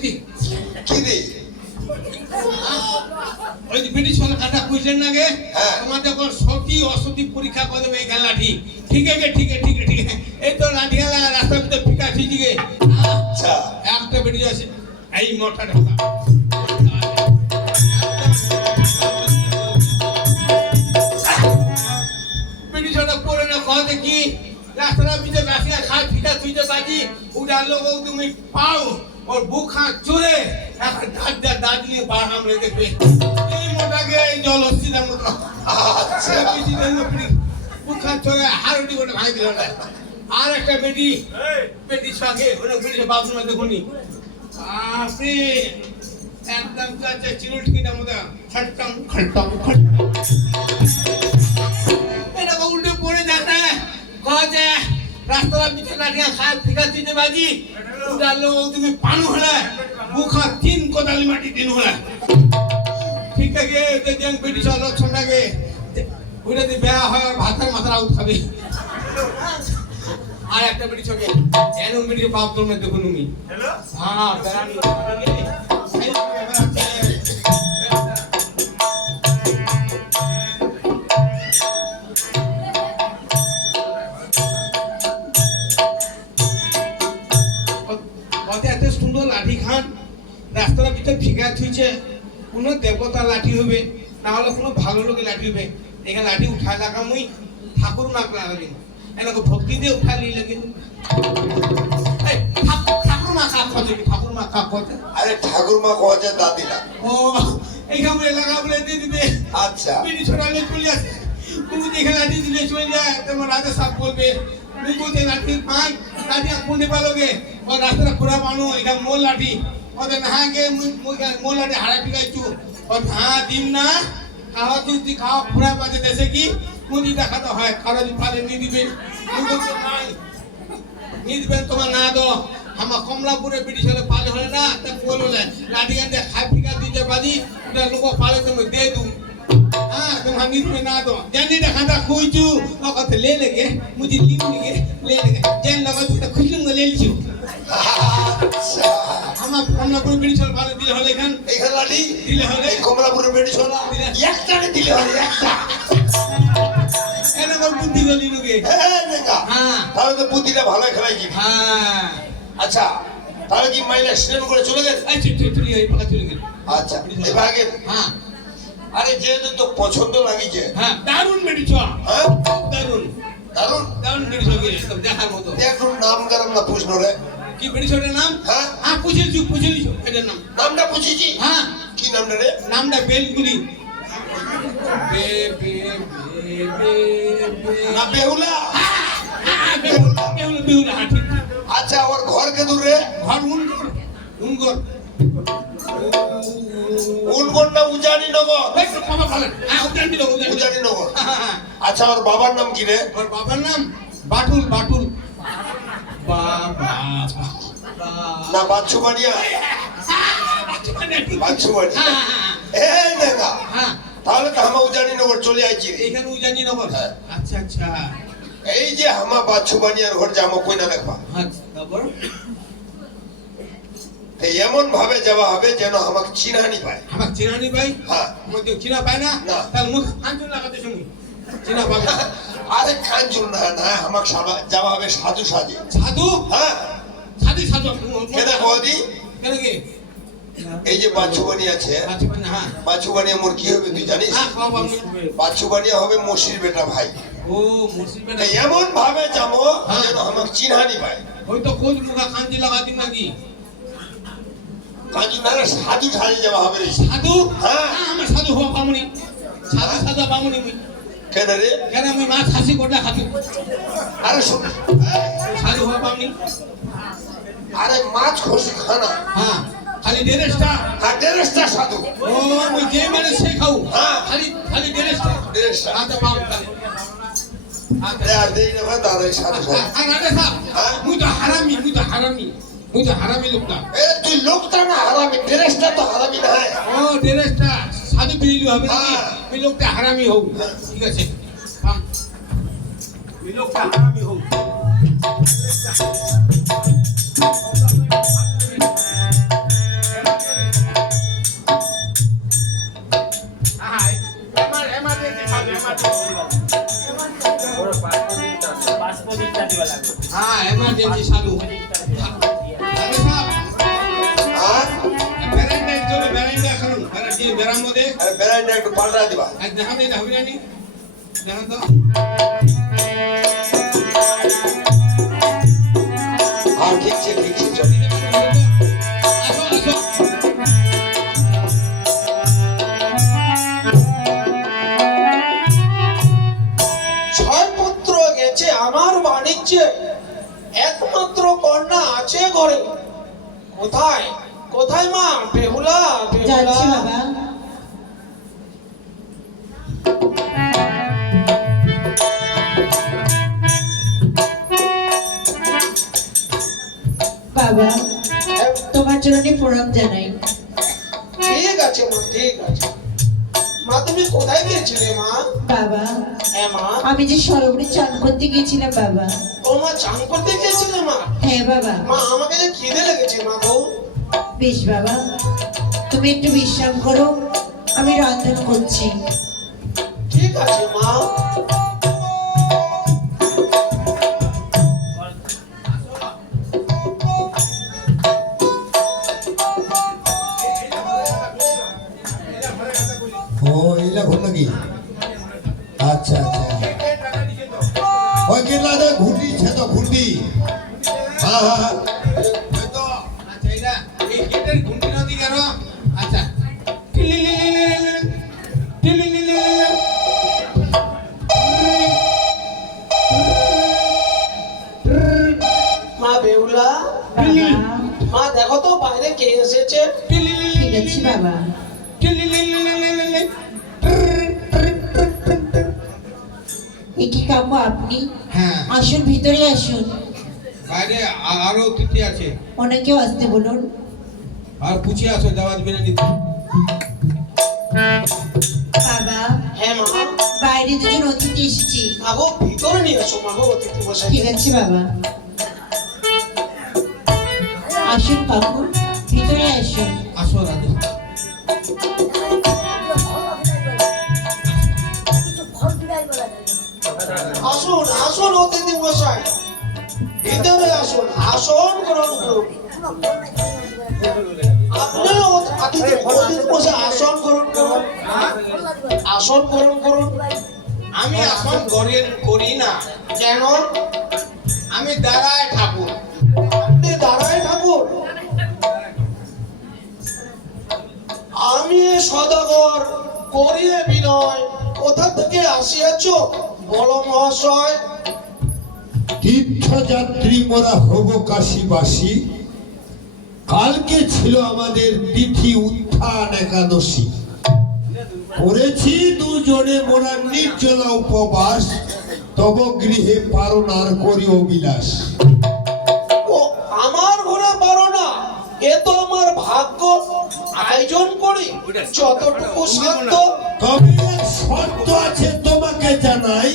কি রে ওই ব্রিটিশ হল কাটা বুঝলেন না গে হ্যাঁ। তোমার যখন সতী অসতী পরীক্ষা করে দেবে এই লাঠি ঠিক আছে এই তো লাঠি গেলা রাস্তার ভিতরে ফিকা ঠিক গে আচ্ছা একটা বেরিয়ে আছে এই মোটা ঢাকা ব্রিটিশ হল পরে না কহতে কি রাস্তার ভিতরে রাশিয়া খায় ফিকা তুইতে বাজি উড়া লোক তুমি পাও और बुखा चुरे दाद लिए बाहर हम रहे देखबे এই মোটাকে এই জল হচ্ছে না মোটা আচ্ছা বেটি দেন বুখা চুরে হাড়ি করে ভাই দিল না আর একটা বেটি সাথে ওরে বেটি বাথরুম মধ্যে দেখুনি আপনি একদম চাচা চিরুল ঠিক না মোটা খটকম এটা উল্টে পড়ে যাতা কজে রাস্তার ভিতরে লাঠিয়া খায় ফিকা দিতে বাজি উড়ালো তুমি পানু হলা বুখা তিন কোদালি মাটি দিন হলা ঠিক আছে দেখেন বেটি চলো ছন্ডাগে ওইটা দিয়ে বেয়া হয় আর ভাতের মাথার আউট খাবে আর একটা বেটি ছকে এনম বেটি বাপ তোর দেখুন তুমি হ্যাঁ বেড়ানি এত সুন্দর লাঠি খান রাস্তার ভিতরে ফিকা থুইছে কোন দেবতা লাঠি হবে না হলে কোনো ভালো লোকে লাঠি হবে এখানে লাঠি উঠাই লাগা মুই ঠাকুর মাক লাগালিন এনাকে ভক্তি দিয়ে উঠাই লিলে কিন্তু ঠাকুর মা কাক খোঁজে আরে ঠাকুর মা কজে দাদি না ও এইখান বলে লাগা বলে দিয়ে দিবে আচ্ছা বিড়ি ছড়ালে চলে আসে তুমি দেখে লাঠি দিলে চলে যায় তোমার রাজা সাহেব বলবে তুমি বলতে লাঠি পাঁচ লাঠি কোনে পালোগে और रास्ता पूरा मानो इधर मोल लाठी और नहा के मोल लाठी हाड़ा पिका चू और हाँ दिन ना खावा तू दिखाओ पूरा बाजे जैसे कि मुझे देखा तो है खाना दिन पाले नहीं दिबे मुझे तो नहीं दिबे तुम्हारा ना दो हम कमलापुरे ब्रिटिश वाले पाले होले ना तब बोलो ले लाठी के अंदर खा पिका दीजिए बाजी उधर लोगों पाले तुम्हें दे दूँ हाँ तुम हम इसमें ना दो जाने देखा था कोई चू और कहते ले लेंगे मुझे ले लेंगे जैन लगा तो खुशी में ले लीजिए আচ্ছা কমলাপুর বেড়ি চল ভালো দিলে হলে এখান এখানে লাঠি দিলে হলে এই কমলাপুরের বেটি ছোলা একটাকে দিলে হবে একটা এরকম বুদ্ধি গলি নুকে হ্যাঁ দেখা হ্যাঁ তাহলে তো বুদ্ধিটা ভালো খেলাই কি হ্যাঁ আচ্ছা তাহলে কি মাইল অ্যাক্সিডেন্ট করে চলে গেল এই চুরি এই পাকা চলে গেল আচ্ছা এবার আগে হ্যাঁ আরে যেহেতু তো পছন্দ লাগিছে হ্যাঁ দারুণ বেড়ি ছ হ্যাঁ দারুণ দারুণ দারুণ বেড়ি ছবি একদম দেখার মতো। একটু নাম গারাম না প্রশ্ন রে কি বেড়ি ছবিটার নাম? হ্যাঁ হ্যাঁ পুছিয়েছি এটার নাম। নামটা বুঝিছি হ্যাঁ কি নামটা রে নামটা বেলগুলি। বে বে বে বে না বেহুলা বেহুলা বেহুলা হ্যাঁ ঠিক। আচ্ছা ওর ঘর কে দূর রে ঘর উনগর উনগর। উনগর না উজানি নগর বাবা বলেন হ্যাঁ উদান দিল উদান। উজানি নগর আচ্ছা ওর বাবার নাম কি রে ওর বাবার নাম বাটুল বাটুল। বাবা না বাচ্চু বানিয়া বাচ্চু বানিয়া এই দেখা হ্যাঁ তাহলে তো হামা উজানি নগর চলে আইছি রে এখানে উজানি নগর। হ্যাঁ। আচ্ছা আচ্ছা এই যে হামা বাচ্চু বানিয়ার ঘর যাবো কই না দেখবা আচ্ছা তারপর তো এমন ভাবে যাওয়া হবে যেন আমাকে চিনানি পায় আমার চিনানি ভাই হ্যাঁ আমার তো চিনা পায় না। না। তাহলে মুখ আঞ্চল লাগাতে শুনি চিনা পাবে না। আরে কাঞ্চুর না না আমাকে যাওয়া হবে সাধু সাজে সাধু হ্যাঁ সাধু সাধু কেনা বৌদি কেন কি এই যে বাচ্চু বানি আছে আচ্ছা হ্যাঁ বাচ্চু বানিয়া মোর কি হবে তুই জানিস হ্যাঁ খাওয়া আমি বাচ্চু বানিয়া হবে মসির বেটা ভাই ও মুসলিম তো এমন ভাবে যাবো হ্যাঁ। যেন আমাকে চিনহানি পায় ওই তো কোন মুখা কাঞ্জি লাগাতি নাকি কাঞ্চু না রে, সাধু সাজে যাওয়া হবে রে সাধু হ্যাঁ। আমার সাধু হওয়া পামুনি সাধু সাধু পামুনি মুই কেন রে কেন আমি মাছ হাসি করলে খাতু আরে শোন সাধু হওয়া পামনি। আরে মাছ খসি খানা হ্যাঁ খালি ডেরেসটা আর ডেরেসটা সাধু ও মুই যে মানে সে খাও হ্যাঁ। খালি খালি ডেরেসটা ডেরেসটা আচ্ছা পাম খালি এ আর দেরি না হয় তার এই সাধু সাজে আর আরে সাহেব হ্যাঁ। মুই তো হারামি লোকটা। এ তুই লোকটা না হারামি ডেরেসটা তো হারামি না হয় ও ড্রেসটা সাধু বিলি হবে নাকি হ্যাঁ। ওই লোকটা হারামি হোক ঠিক আছে থাম। ওই লোকটা হারামি হোক হ্যাঁ এমার্জেন্সি সাধু আরে সাহেব আর বেরান্ডায় চলো বেরান্ডা এখন বেরার মধ্যে আরে বেড়াইটা একটু পাল্টা দিবা আজ দেখান না হবে না নি দেখান তো আর ঠিকছে চল আসো আসো ছয় পুত্র গেছে আমার বাণিজ্যে একমাত্র কন্যা আছে ঘরে কোথায় কোথায় মা বেহুলা বেহুলা যাচ্ছি বাবা বাবা তোমার জন্য প্রণাম জানাই। ঠিক আছে মা ঠিক আছে মা তুমি কোথায় গিয়েছিলে মা বাবা হ্যাঁ মা আমি যে সরোবরে চান করতে গিয়েছিলাম বাবা। ও মা চান করতে গিয়েছিলে মা হ্যাঁ বাবা। মা আমাকে যে খিদে লেগেছে মা গো বেশ বাবা তুমি একটু বিশ্রাম করো আমি রন্ধন করছি। ঠিক আছে মা ও এইলা ঘর নাকি আচ্ছা আচ্ছা ওই কেলা দে ঘুরতি ছে তো ঘুরতি হ্যাঁ হ্যাঁ হ্যাঁ আচ্ছা এটা এই গেটের ঘুমটি না দিকে আরো আচ্ছা মা বেহুলা বাবা মা দেখো তো বাইরে কে এসেছে ঠিক আছে বাবা। এ কি কাকু আপনি? হ্যাঁ আসুন ভিতরে আসুন বাইরে আরো তিনটি আছে ওনাকেও আসতে বলুন। আর পুছে আসো দাওয়াত বিনা দিতে বাবা হ্যাঁ মা বাইরে দুজন অতিথি এসেছি। মাগো ভিতরে নিয়ে এসো মাগো অতিথি বসে ঠিক আছে বাবা আসুন কাকু ভিতরে আসুন। আসো রাজা আসুন আসুন অতিথি মশাই ভিতরে আসুন আসন গ্রহণ করুন আপনিও অতিথি মশাই আসন গ্রহণ করুন আসন গ্রহণ করুন আমি আসন করি না। কেন? আমি দাঁড়ায় ঠাকুর। আপনি দাঁড়ায় ঠাকুর? আমি সদাগর করিয়ে বিনয়, কোথা থেকে আসিয়াছ বলো মহাশয়? তীর্থযাত্রী মোরা হব কাশীবাসী, কালকে ছিল আমাদের তিথি উত্থান একাদশী। করেছি দুজনে মোরা নির্জলা উপবাস, তব গৃহে পারনার করি অবিলাস। ও আমার ঘরে পারো না, এ তো আমার ভাগ্য। আয়োজন করি যতটুকু সাধ্য। তবে এক শর্ত আছে তোমাকে জানাই,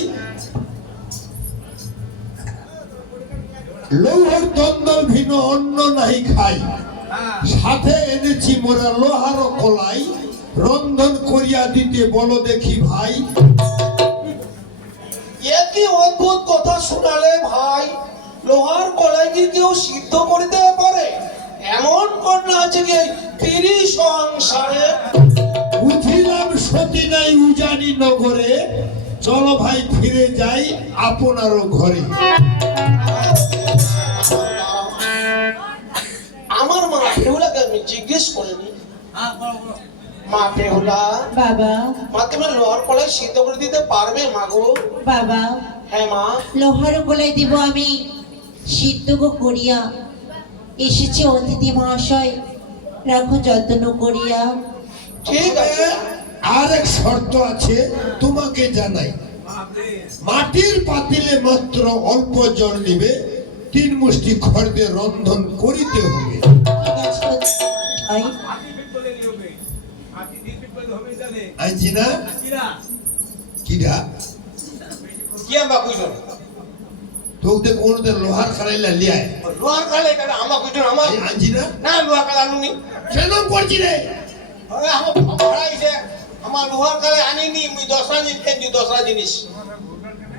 লৌহর দ্বন্দ্ব ভিন্ন অন্ন নাই খাই। সাথে এনেছি মোরা লোহার কলাই, রন্ধন করিয়া দিতে বলো দেখি ভাই। এ কি অদ্ভুত কথা শোনালে ভাই? লোহার কলাই কি কেউ সিদ্ধ করিতে পারে? এমন কন্যা আছে কি 30 সংসারে? বুঝিলাম সতী নাই উজানি নগরে, চলো ভাই ফিরে যাই আপনারও ঘরে। আমার মা বেহুলাকে আমি জিজ্ঞেস করিনি। মা বেহুলা, বাবা, মা তুমি লোহার কলাই সিদ্ধ করে দিতে পারবে মা গো? বাবা, হ্যাঁ মা। লোহার গোলাই দিব আমি সিদ্ধ করিয়া। এসেছে অতিথি মহাশয়, রাখো যত্ন করিয়া। ঠিক আছে। আর এক শর্ত আছে তোমাকে জানাই, মাটির পাতিলে মাত্র অল্প জল নিবে, 3 মুষ্টি খড় দিয়ে রন্ধন করিতে হবে। ঠিক আছে ভাই। আইছি না কিরা কি আমরা কইছো? তোকে কোনতে লোহার খারাইলা লিয়ায় লোহার কালে কেন আমরা কইছো? আমার আইছি না না লোহার কালে আনুনি। কেন করছি রে? আমার ভাড়াইছে, আমার লোহার কালে আনিনি। মুই 10টা জিনিস এনেছি, 10টা জিনিস।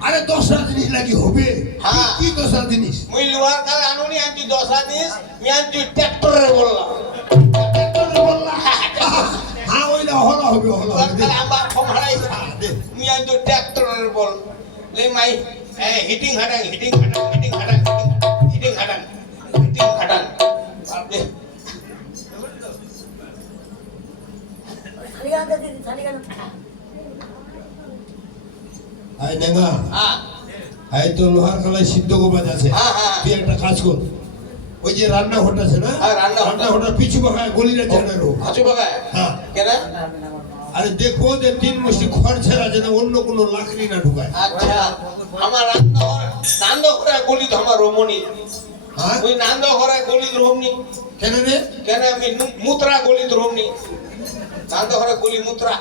আরে 10টা জিনিস লাগি হবে। হ্যাঁ। কি 10টা জিনিস? মুই লোহার কালে আনুনি, আনছি 10টা জিনিস। আমি আনছি ট্রাক্টরে বললাম। হ্যাঁ ওইটা হলা হবে হলা লোহার হবে। কালে আমার ভাড়াইছে। হ্যাঁ, দে। আমি আনছি ট্রাক্টরের বল। লে মাই হিটিং হাটাং আপনি আই নেঙ্গা হ্যাঁ আই তো লোহার খালাই সিদ্ধ গোবাজ আছে। হ্যাঁ, হ্যাঁ। তুই একটা কাজ কর, ওই যে রান্না ঘরটা আছে না, হ্যাঁ, রান্নাঘরটা। রান্নাঘরটা পিছু বাগায় গলিটা জানারো। আছো বাবা? হ্যাঁ। কেন? আরে দেখো যে 3 মুষ্টি খড় ছাড়া যেন অন্য কোনো লাকড়ি না ঢুকায়। আচ্ছা, আমার নান্দঘরে গলি তো আমার রমণী। হ্যাঁ ওই নান্দঘরে গলি রমণী। কেন রে? কেন আমি মুত্রা গলি রমণী। নান্দঘরে গলি মুত্রা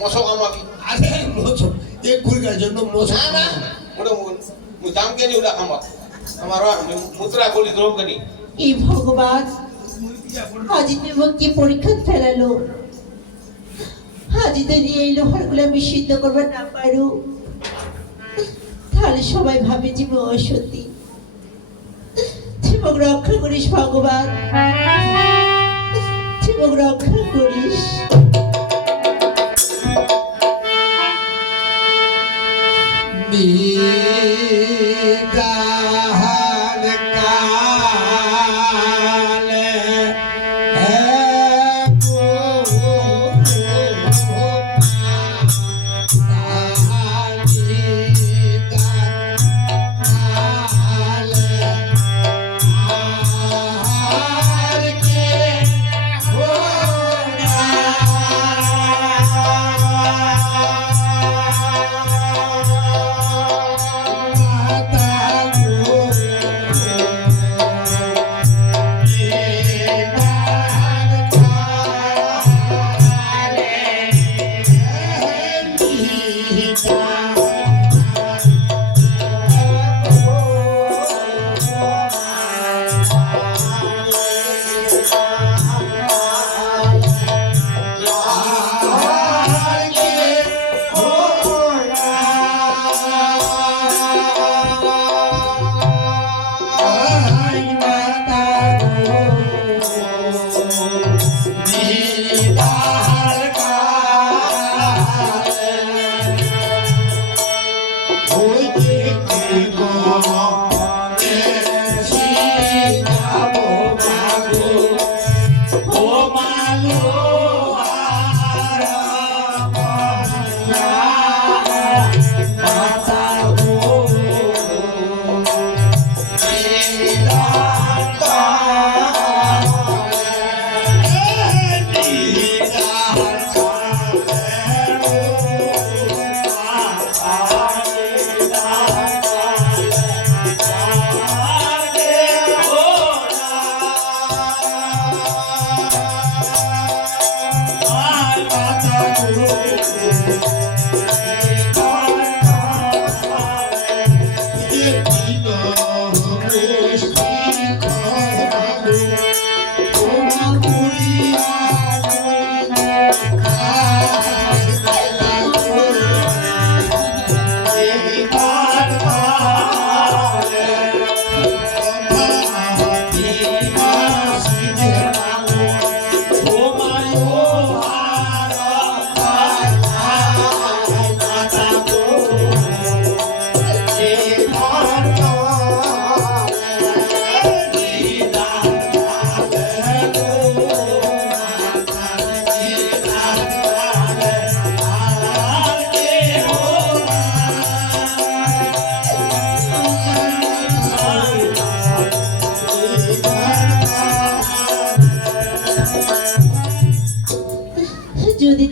মশক আমাকে। আরে মোছো এক কুড়ির জন্য মোছো না না, ওটা মুই দাম কেনি ওটা খামা। আমার মুত্রা গলি রম কেনি। এই ভগবান, আজ তুমি কি পরীক্ষা ফেলালো? আজ যদি এই লোহার গুলো আমি সিদ্ধ করবো না পারো, তাহলে সবাই ভাবে যে আমি অসতী। তুমি রক্ষা করিস ভগবান, তুমি রক্ষা করিস। নিদান কালে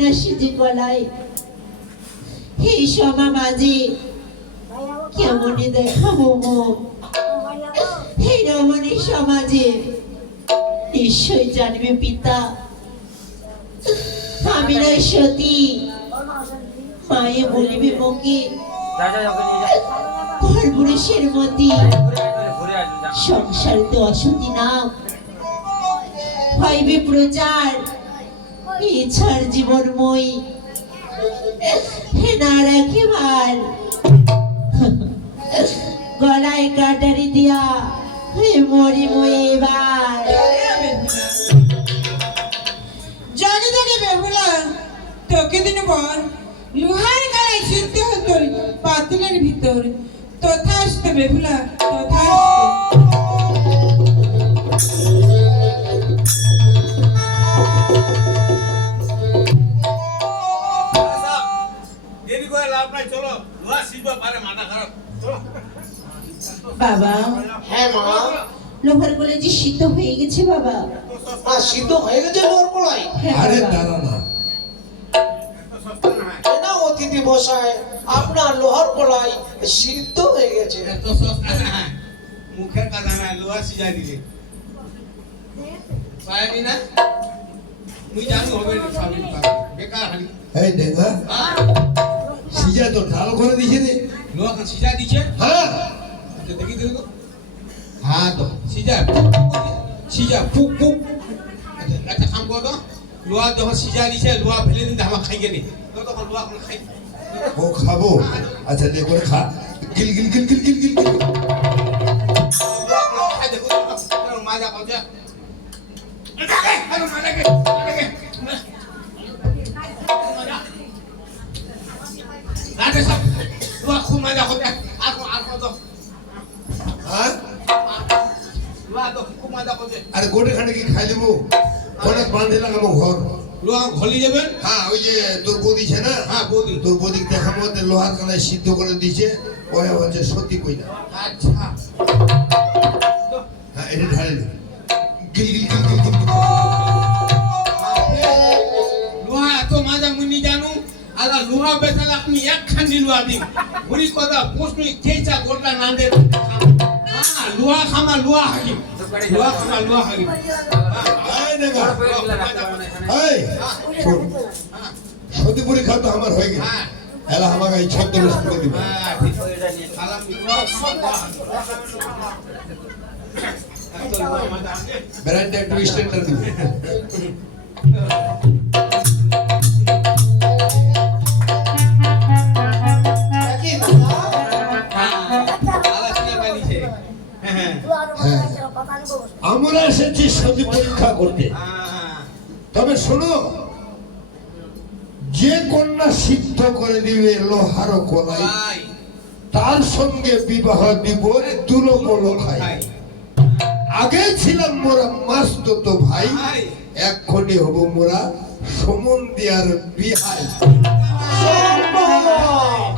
না সেজে গলায়। এই সমা মাঝে কেমনে দেখাবো মুখ এই রমণী সমাজে? নিশ্চয় জানবে পিতা আমি নয় সতী। মায়ে বলিবে মুখে পরপুরুষের মতি। সংসার তো অসতী নাম হইবে প্রচার। ইচ্ছার জীবনময়ী না রাখিবার গলায় কাটারি দিয়া মরি মই এবার। জাগে জাগে বেহুলা তোকে দিন পর লোহার গালায় সিদ্ধ হতো পাতিলের ভিতর। তথাস্ত বেহুলা তথাস্ত। দেরি করে লাভ নাই, চলো লোহা শিখবো পারে, মাথা খারাপ, চলো। বাবা হ্যাঁ মা, লোহার গলায় যে সিদ্ধ হয়ে গেছে বাবা। সিদ্ধ হয়ে গেছে লোহার কলাই? হ্যাঁ আরে বাবা। দাঁড়া না, না অতিথি বসায়, আপনার লোহার কলাই সিদ্ধ হয়ে গেছে। এত সস্তা না, মুখের কথা না, লোহা সিজা দিলে পাইবি না। মুই জানি হবে না, খাবি না, বেকার হারি। এই দেখা সিজা তো ডাল করে দিছে রে। লোহা কান সিজা দিছে। হ্যাঁ আচ্ছা দেখি দেখি তো। হ্যাঁ তো সিজা সিজা ফুক ফুক। আচ্ছা একটা কাম কর তো, লোহা যখন সিজা দিছে লোহা ফেলে দিন আমার খাই গেলি তো, তখন লোহা কোন খাই। ও খাবো। আচ্ছা লে করে খা, গিল গিল গিল গিল গিল গিল গিল। লোহা কোন খাই দেখো, মাজা করছে। আরে মারা গে রাতে সব লোহা খুব মাজা করছে। আর কত হ্যাঁ লোহা তো খুব মাজা করছে। আরে গোটে খানে কি খাই দেবো, অনেক বাঁধে লাগাবো ঘর। লোহা ঘলি যাবেন। হ্যাঁ ওই যে তোর বৌদি আছে না, হ্যাঁ বৌদি। তোর বৌদি দেখার মধ্যে লোহার কানায় সিদ্ধ করে দিয়েছে, ওই হচ্ছে সত্যি কইনা। আচ্ছা হ্যাঁ এটা ঢালে দে, গিল গিল গিল গিল গিল গিল। লোহা এত মাজা মুনি জানু, আর লোহা বেচালে আপনি এক খান্ডি লোহা দিন। বুড়ি কথা প্রশ্ন কেচা গোটা নান্দে। হ্যাঁ লোহা খামা লোহা হাকিম, লোহা খামা লোহা হাকিম। এই দেখা, এই শোন, সত্যি পরীক্ষা তো আমার হয়ে গেছে, হ্যাঁ এলা আমাকে এই ছদ্মবেশ করে দিবে। হ্যাঁ ঠিক সালাম দিলো এত লোহা মাজা আনলে। ব্র্যান্ড একটু স্ট্যান্ডার্ড দিবে। কি দাদা? আলোচনা বানিয়েছে। হ্যাঁ আমরা এসেছি সত্যি পরীক্ষা করতে। হ্যাঁ তবে শোনো, যে কন্যা সিদ্ধ করে দিবে লোহার কলাই, ভাই তার সঙ্গে বিবাহ দিব দুলো খাই। ভাই আগে ছিলাম মোরা মাস্ত তো ভাই, ভাই এক্ষণে হব মোরা সমন্দিয়ার বিহাই।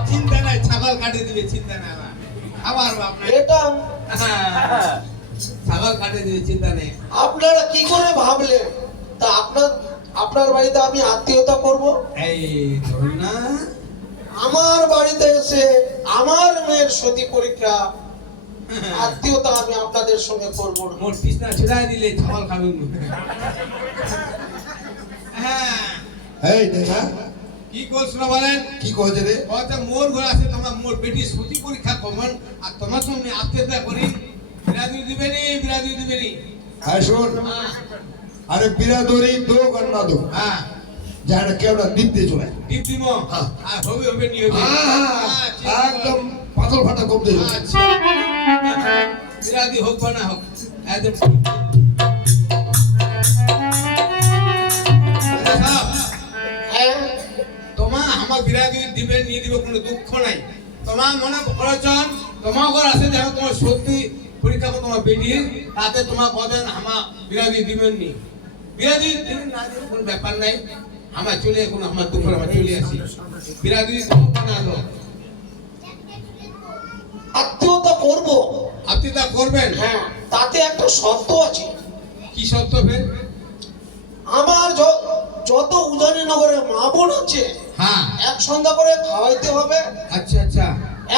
চিন্তা নাই, ছাগল কাটে দিবে, চিন্তা নাই আমার। আবার আপনার এটা ছাগল কাটে দিবে, চিন্তা নেই। আপনারা কি করে ভাবলেন? তা আপনার বাড়িতে আমি আত্মীয়তা করব? এই ধরুন না, আমার বাড়িতে এসে আমার মেয়ের সতী পরীক্ষা, আত্মীয়তা আমি আপনাদের সঙ্গে করব না। মোর তৃষ্ণা ছিড়াই দিলে ছাগল খাবেন না। হ্যাঁ এই দেখা কি করছো না বলেন? কি কহছে রে? হয়তো মোর ঘর আছে, তোমার মোর বেটি সতী পরীক্ষা করবেন, আর তোমার সঙ্গে আত্মীয়তা করি। বিরাদুরি দিবেনি, বিরাদুরি দিবেনি। হ্যাঁ শোন, হ্যাঁ আরে বিরাদরি দো কন্যা দো, হ্যাঁ যারা কেউটা দিতে চলে। টিপ দিব। হ্যাঁ। আর হবে হবে নি হবে। হ্যাঁ, একদম পাতল ফাটা কম দেবে। আচ্ছা বিরাদি হোক বা না হোক, একদম হ্যাঁ তোমা আমার বিরাদি দিবে নিয়ে দিবে, কোনো দুঃখ নাই। তোমার মনে করেছেন তোমার ঘর আছে, দেখো তোমার সত্যি পরীক্ষা করো তোমার বেটির, তাতে তোমার বলেন আমার বিরাদি দিবেন নি। বিরাদি দিবেন না দিবেন কোনো ব্যাপার নাই, আমার চলে এখন আমার দুপুর আমার চলে আসি। বিরাদি হোক বা না হোক আত্মীয়তা করব। আপনি তা করবেন। হ্যাঁ, তাতে একটা শর্ত আছে। কি সত্য ফের? আমার যত উজানি নগরে মা বোন আছে হ্যাঁ এক সন্ধ্যা করে খাওয়াইতে হবে, আচ্ছা আচ্ছা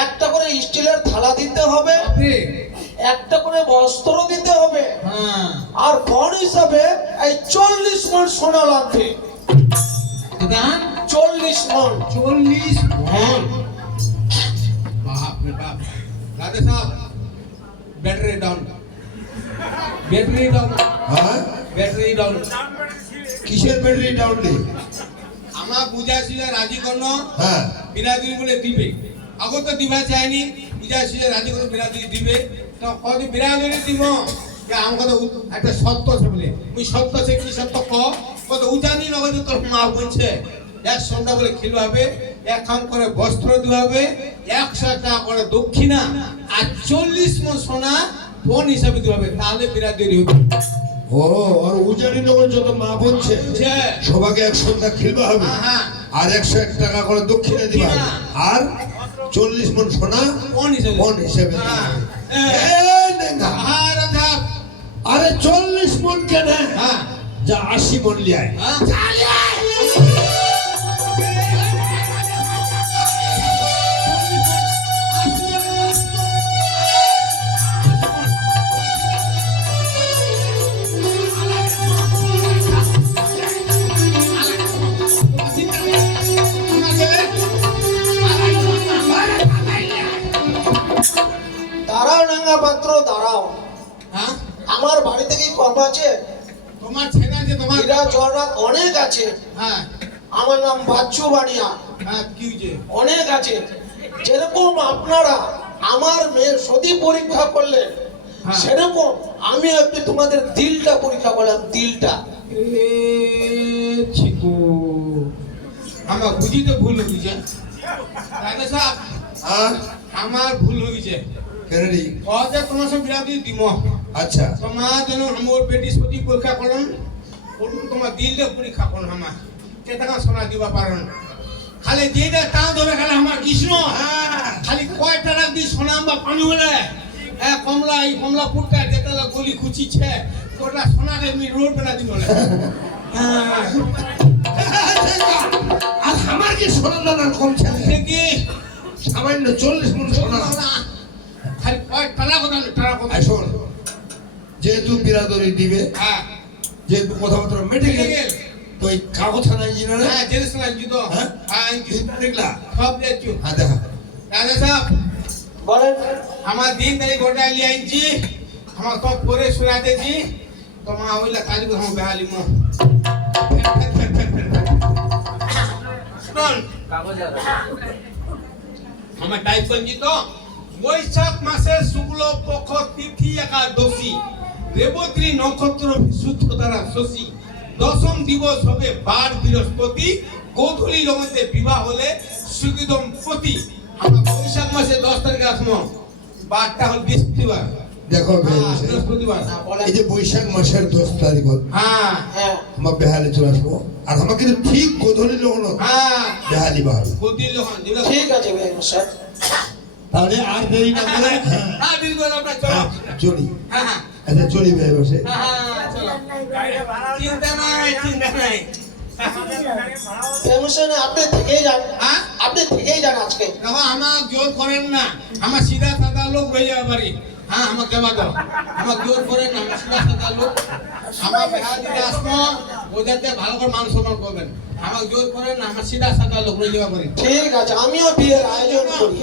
একটা করে স্টিলের থালা দিতে হবে, বাপরে একটা করে বস্ত্র দিতে হবে, হ্যাঁ আর পণ হিসাবে এই 40 মণ সোনা লাগবে। দাদা 40 মণ। 40 হ্যাঁ बाप रे बाप राधे साहब बैटरी डाउन হ্যাঁ बैटरी डाउन কিসের ব্যাটারি ডাউন নেই? আমার বুঝাইছিল রাজি করন হ্যাঁ বিরাদিনী বলে দিবে আগে তো দিবা চাইনি বুঝাইছিল রাজি করন বিরাদিনী দিবে তো কত বিরাদিনী দিব যে আমার একটা সত্য আছে বলে ওই সত্য আছে কি সত্য কত উজানি নগদ তোর মা বলছে এক সন্ধ্যা বলে খিলবাবে এক খাম করে বস্ত্র দিবাবে 100 টাকা করে দক্ষিণা আর 40 মণ সোনা বোন হিসাবে দিবাবে তাহলে বিরাদিনী হবে ও আর উজানি নগর যত মা বলছে যে সবাইকে এক সন্ধ্যা খেলবা হবে, হ্যাঁ আর 101 টাকা করে দক্ষিণা দিবা হবে, আর 40 মণ সোনা বোন হিসাবে বোন হিসেবে দিবা হ্যাঁ হবে। এই নেঙ্গা, হ্যাঁ রাধা আরে 40 মণ কেন, হ্যাঁ যা 80 মণ লিয়ায়। দাঁড়াও নাঙ্গা পাত্র দাঁড়াও, হ্যাঁ আমার বাড়ি থেকে কম আছে, তোমার ছেলে আছে তোমার হীরা জহরাত অনেক আছে। হ্যাঁ আমার নাম বাচ্চু বানিয়া, হ্যাঁ কি হয়েছে অনেক আছে। যেরকম আপনারা আমার মেয়ের সতী পরীক্ষা করলেন, হ্যাঁ। সেরকম আমি একটু তোমাদের দিলটা পরীক্ষা করলাম, দিলটা। এ চিকু আমার বুঝিতে ভুল হয়েছে রাধা সাহেব হ্যাঁ আমার ভুল হয়েছে কেন রে? যে তোমার সব বিরাদি দিব আচ্ছা তোমার যেন আমার বেটি সতী পরীক্ষা করুন তোমার দিলটা পরীক্ষা করুন আমার কে টাকা সোনা দিবা পারেন খালি যেটা তাও ধরে খালি আমার কৃষ্ণ খালি কয় টাকা দিয়ে সোনা বা পানি হলে কমলা এই কমলা ফুটকা যেটা গলি খুঁচিছে ওটা সোনাকে আমি রোড বেলা দিব আর আমার কি সোনা দানার কম ছেলে, কি সামান্য 40 মণ সোনা। খালি কয় টাকা কথা টাকা কথা আই শোন, যেহেতু বিরাদরি দিবে, হ্যাঁ যেহেতু কথাবার্তা মেটে গেল, গেল। তো এই কাগজ নাই জিনা রে, হ্যাঁ জেনেছ না জুতো হ্যাঁ? হ্যাঁ দেখলা? সব দেখছো হ্যাঁ দেখা। রাজা সাহেব বলেন আমার দিন তারিখ গোটা লিয়ে আনছি আমার সব পরে শোনা দিয়েছি তোমার ওইলা কাজ করে আমার বেহালি মো শুনুন আমার টাইপ করছি তো বৈশাখ মাসের শুক্ল পক্ষ তিথি একাদশী রেবতী নক্ষত্র বিশুদ্ধ দ্বারা শশী দশম দিবস হবে বার বৃহস্পতি গোধূলি জগতে বিবাহ হলে সুগিদম পতি আমরা বৈশাখ মাসে 10 তারিখে আসবো বারটা হল বৃহস্পতিবার দেখো হ্যাঁ, বেহালি, বৃহস্পতিবার এই যে বৈশাখ মাসের 10 তারিখ হ্যাঁ হ্যাঁ আমার বেহালি চলে আসবো, আর আমাকে কিন্তু ঠিক গোধূলি লগ্ন হ্যাঁ বেহালি বাহাল। গদির লোক যেগুলো ঠিক আছে ভাই স্যার। তাহলে আর দেরি না করে হ্যাঁ দীর্ঘ আমরা চলো চলি। হ্যাঁ হ্যাঁ আচ্ছা চলি ভাই বসে। হ্যাঁ চলো চিন্তা নাই চিন্তা নাই টেনশনে আপনি থেকেই যান, হ্যাঁ আপনি থেকেই যান আজকে। দেখো আমার জোর করেন না আমার সিধা সাদা লোক রয়ে যাবে পারি হ্যাঁ আমাকে দেওয়া দাও আমার জোর করেন না আমার সিধা সাদা লোক আমার বেহা দিতে আসবো ওদেরকে ভালো করে মান সম্মান করবেন আমার জোর করেন না আমার সিধা সাদা লোক রয়ে যাবে পারি ঠিক আছে, আমিও বিয়ের আয়োজন করি।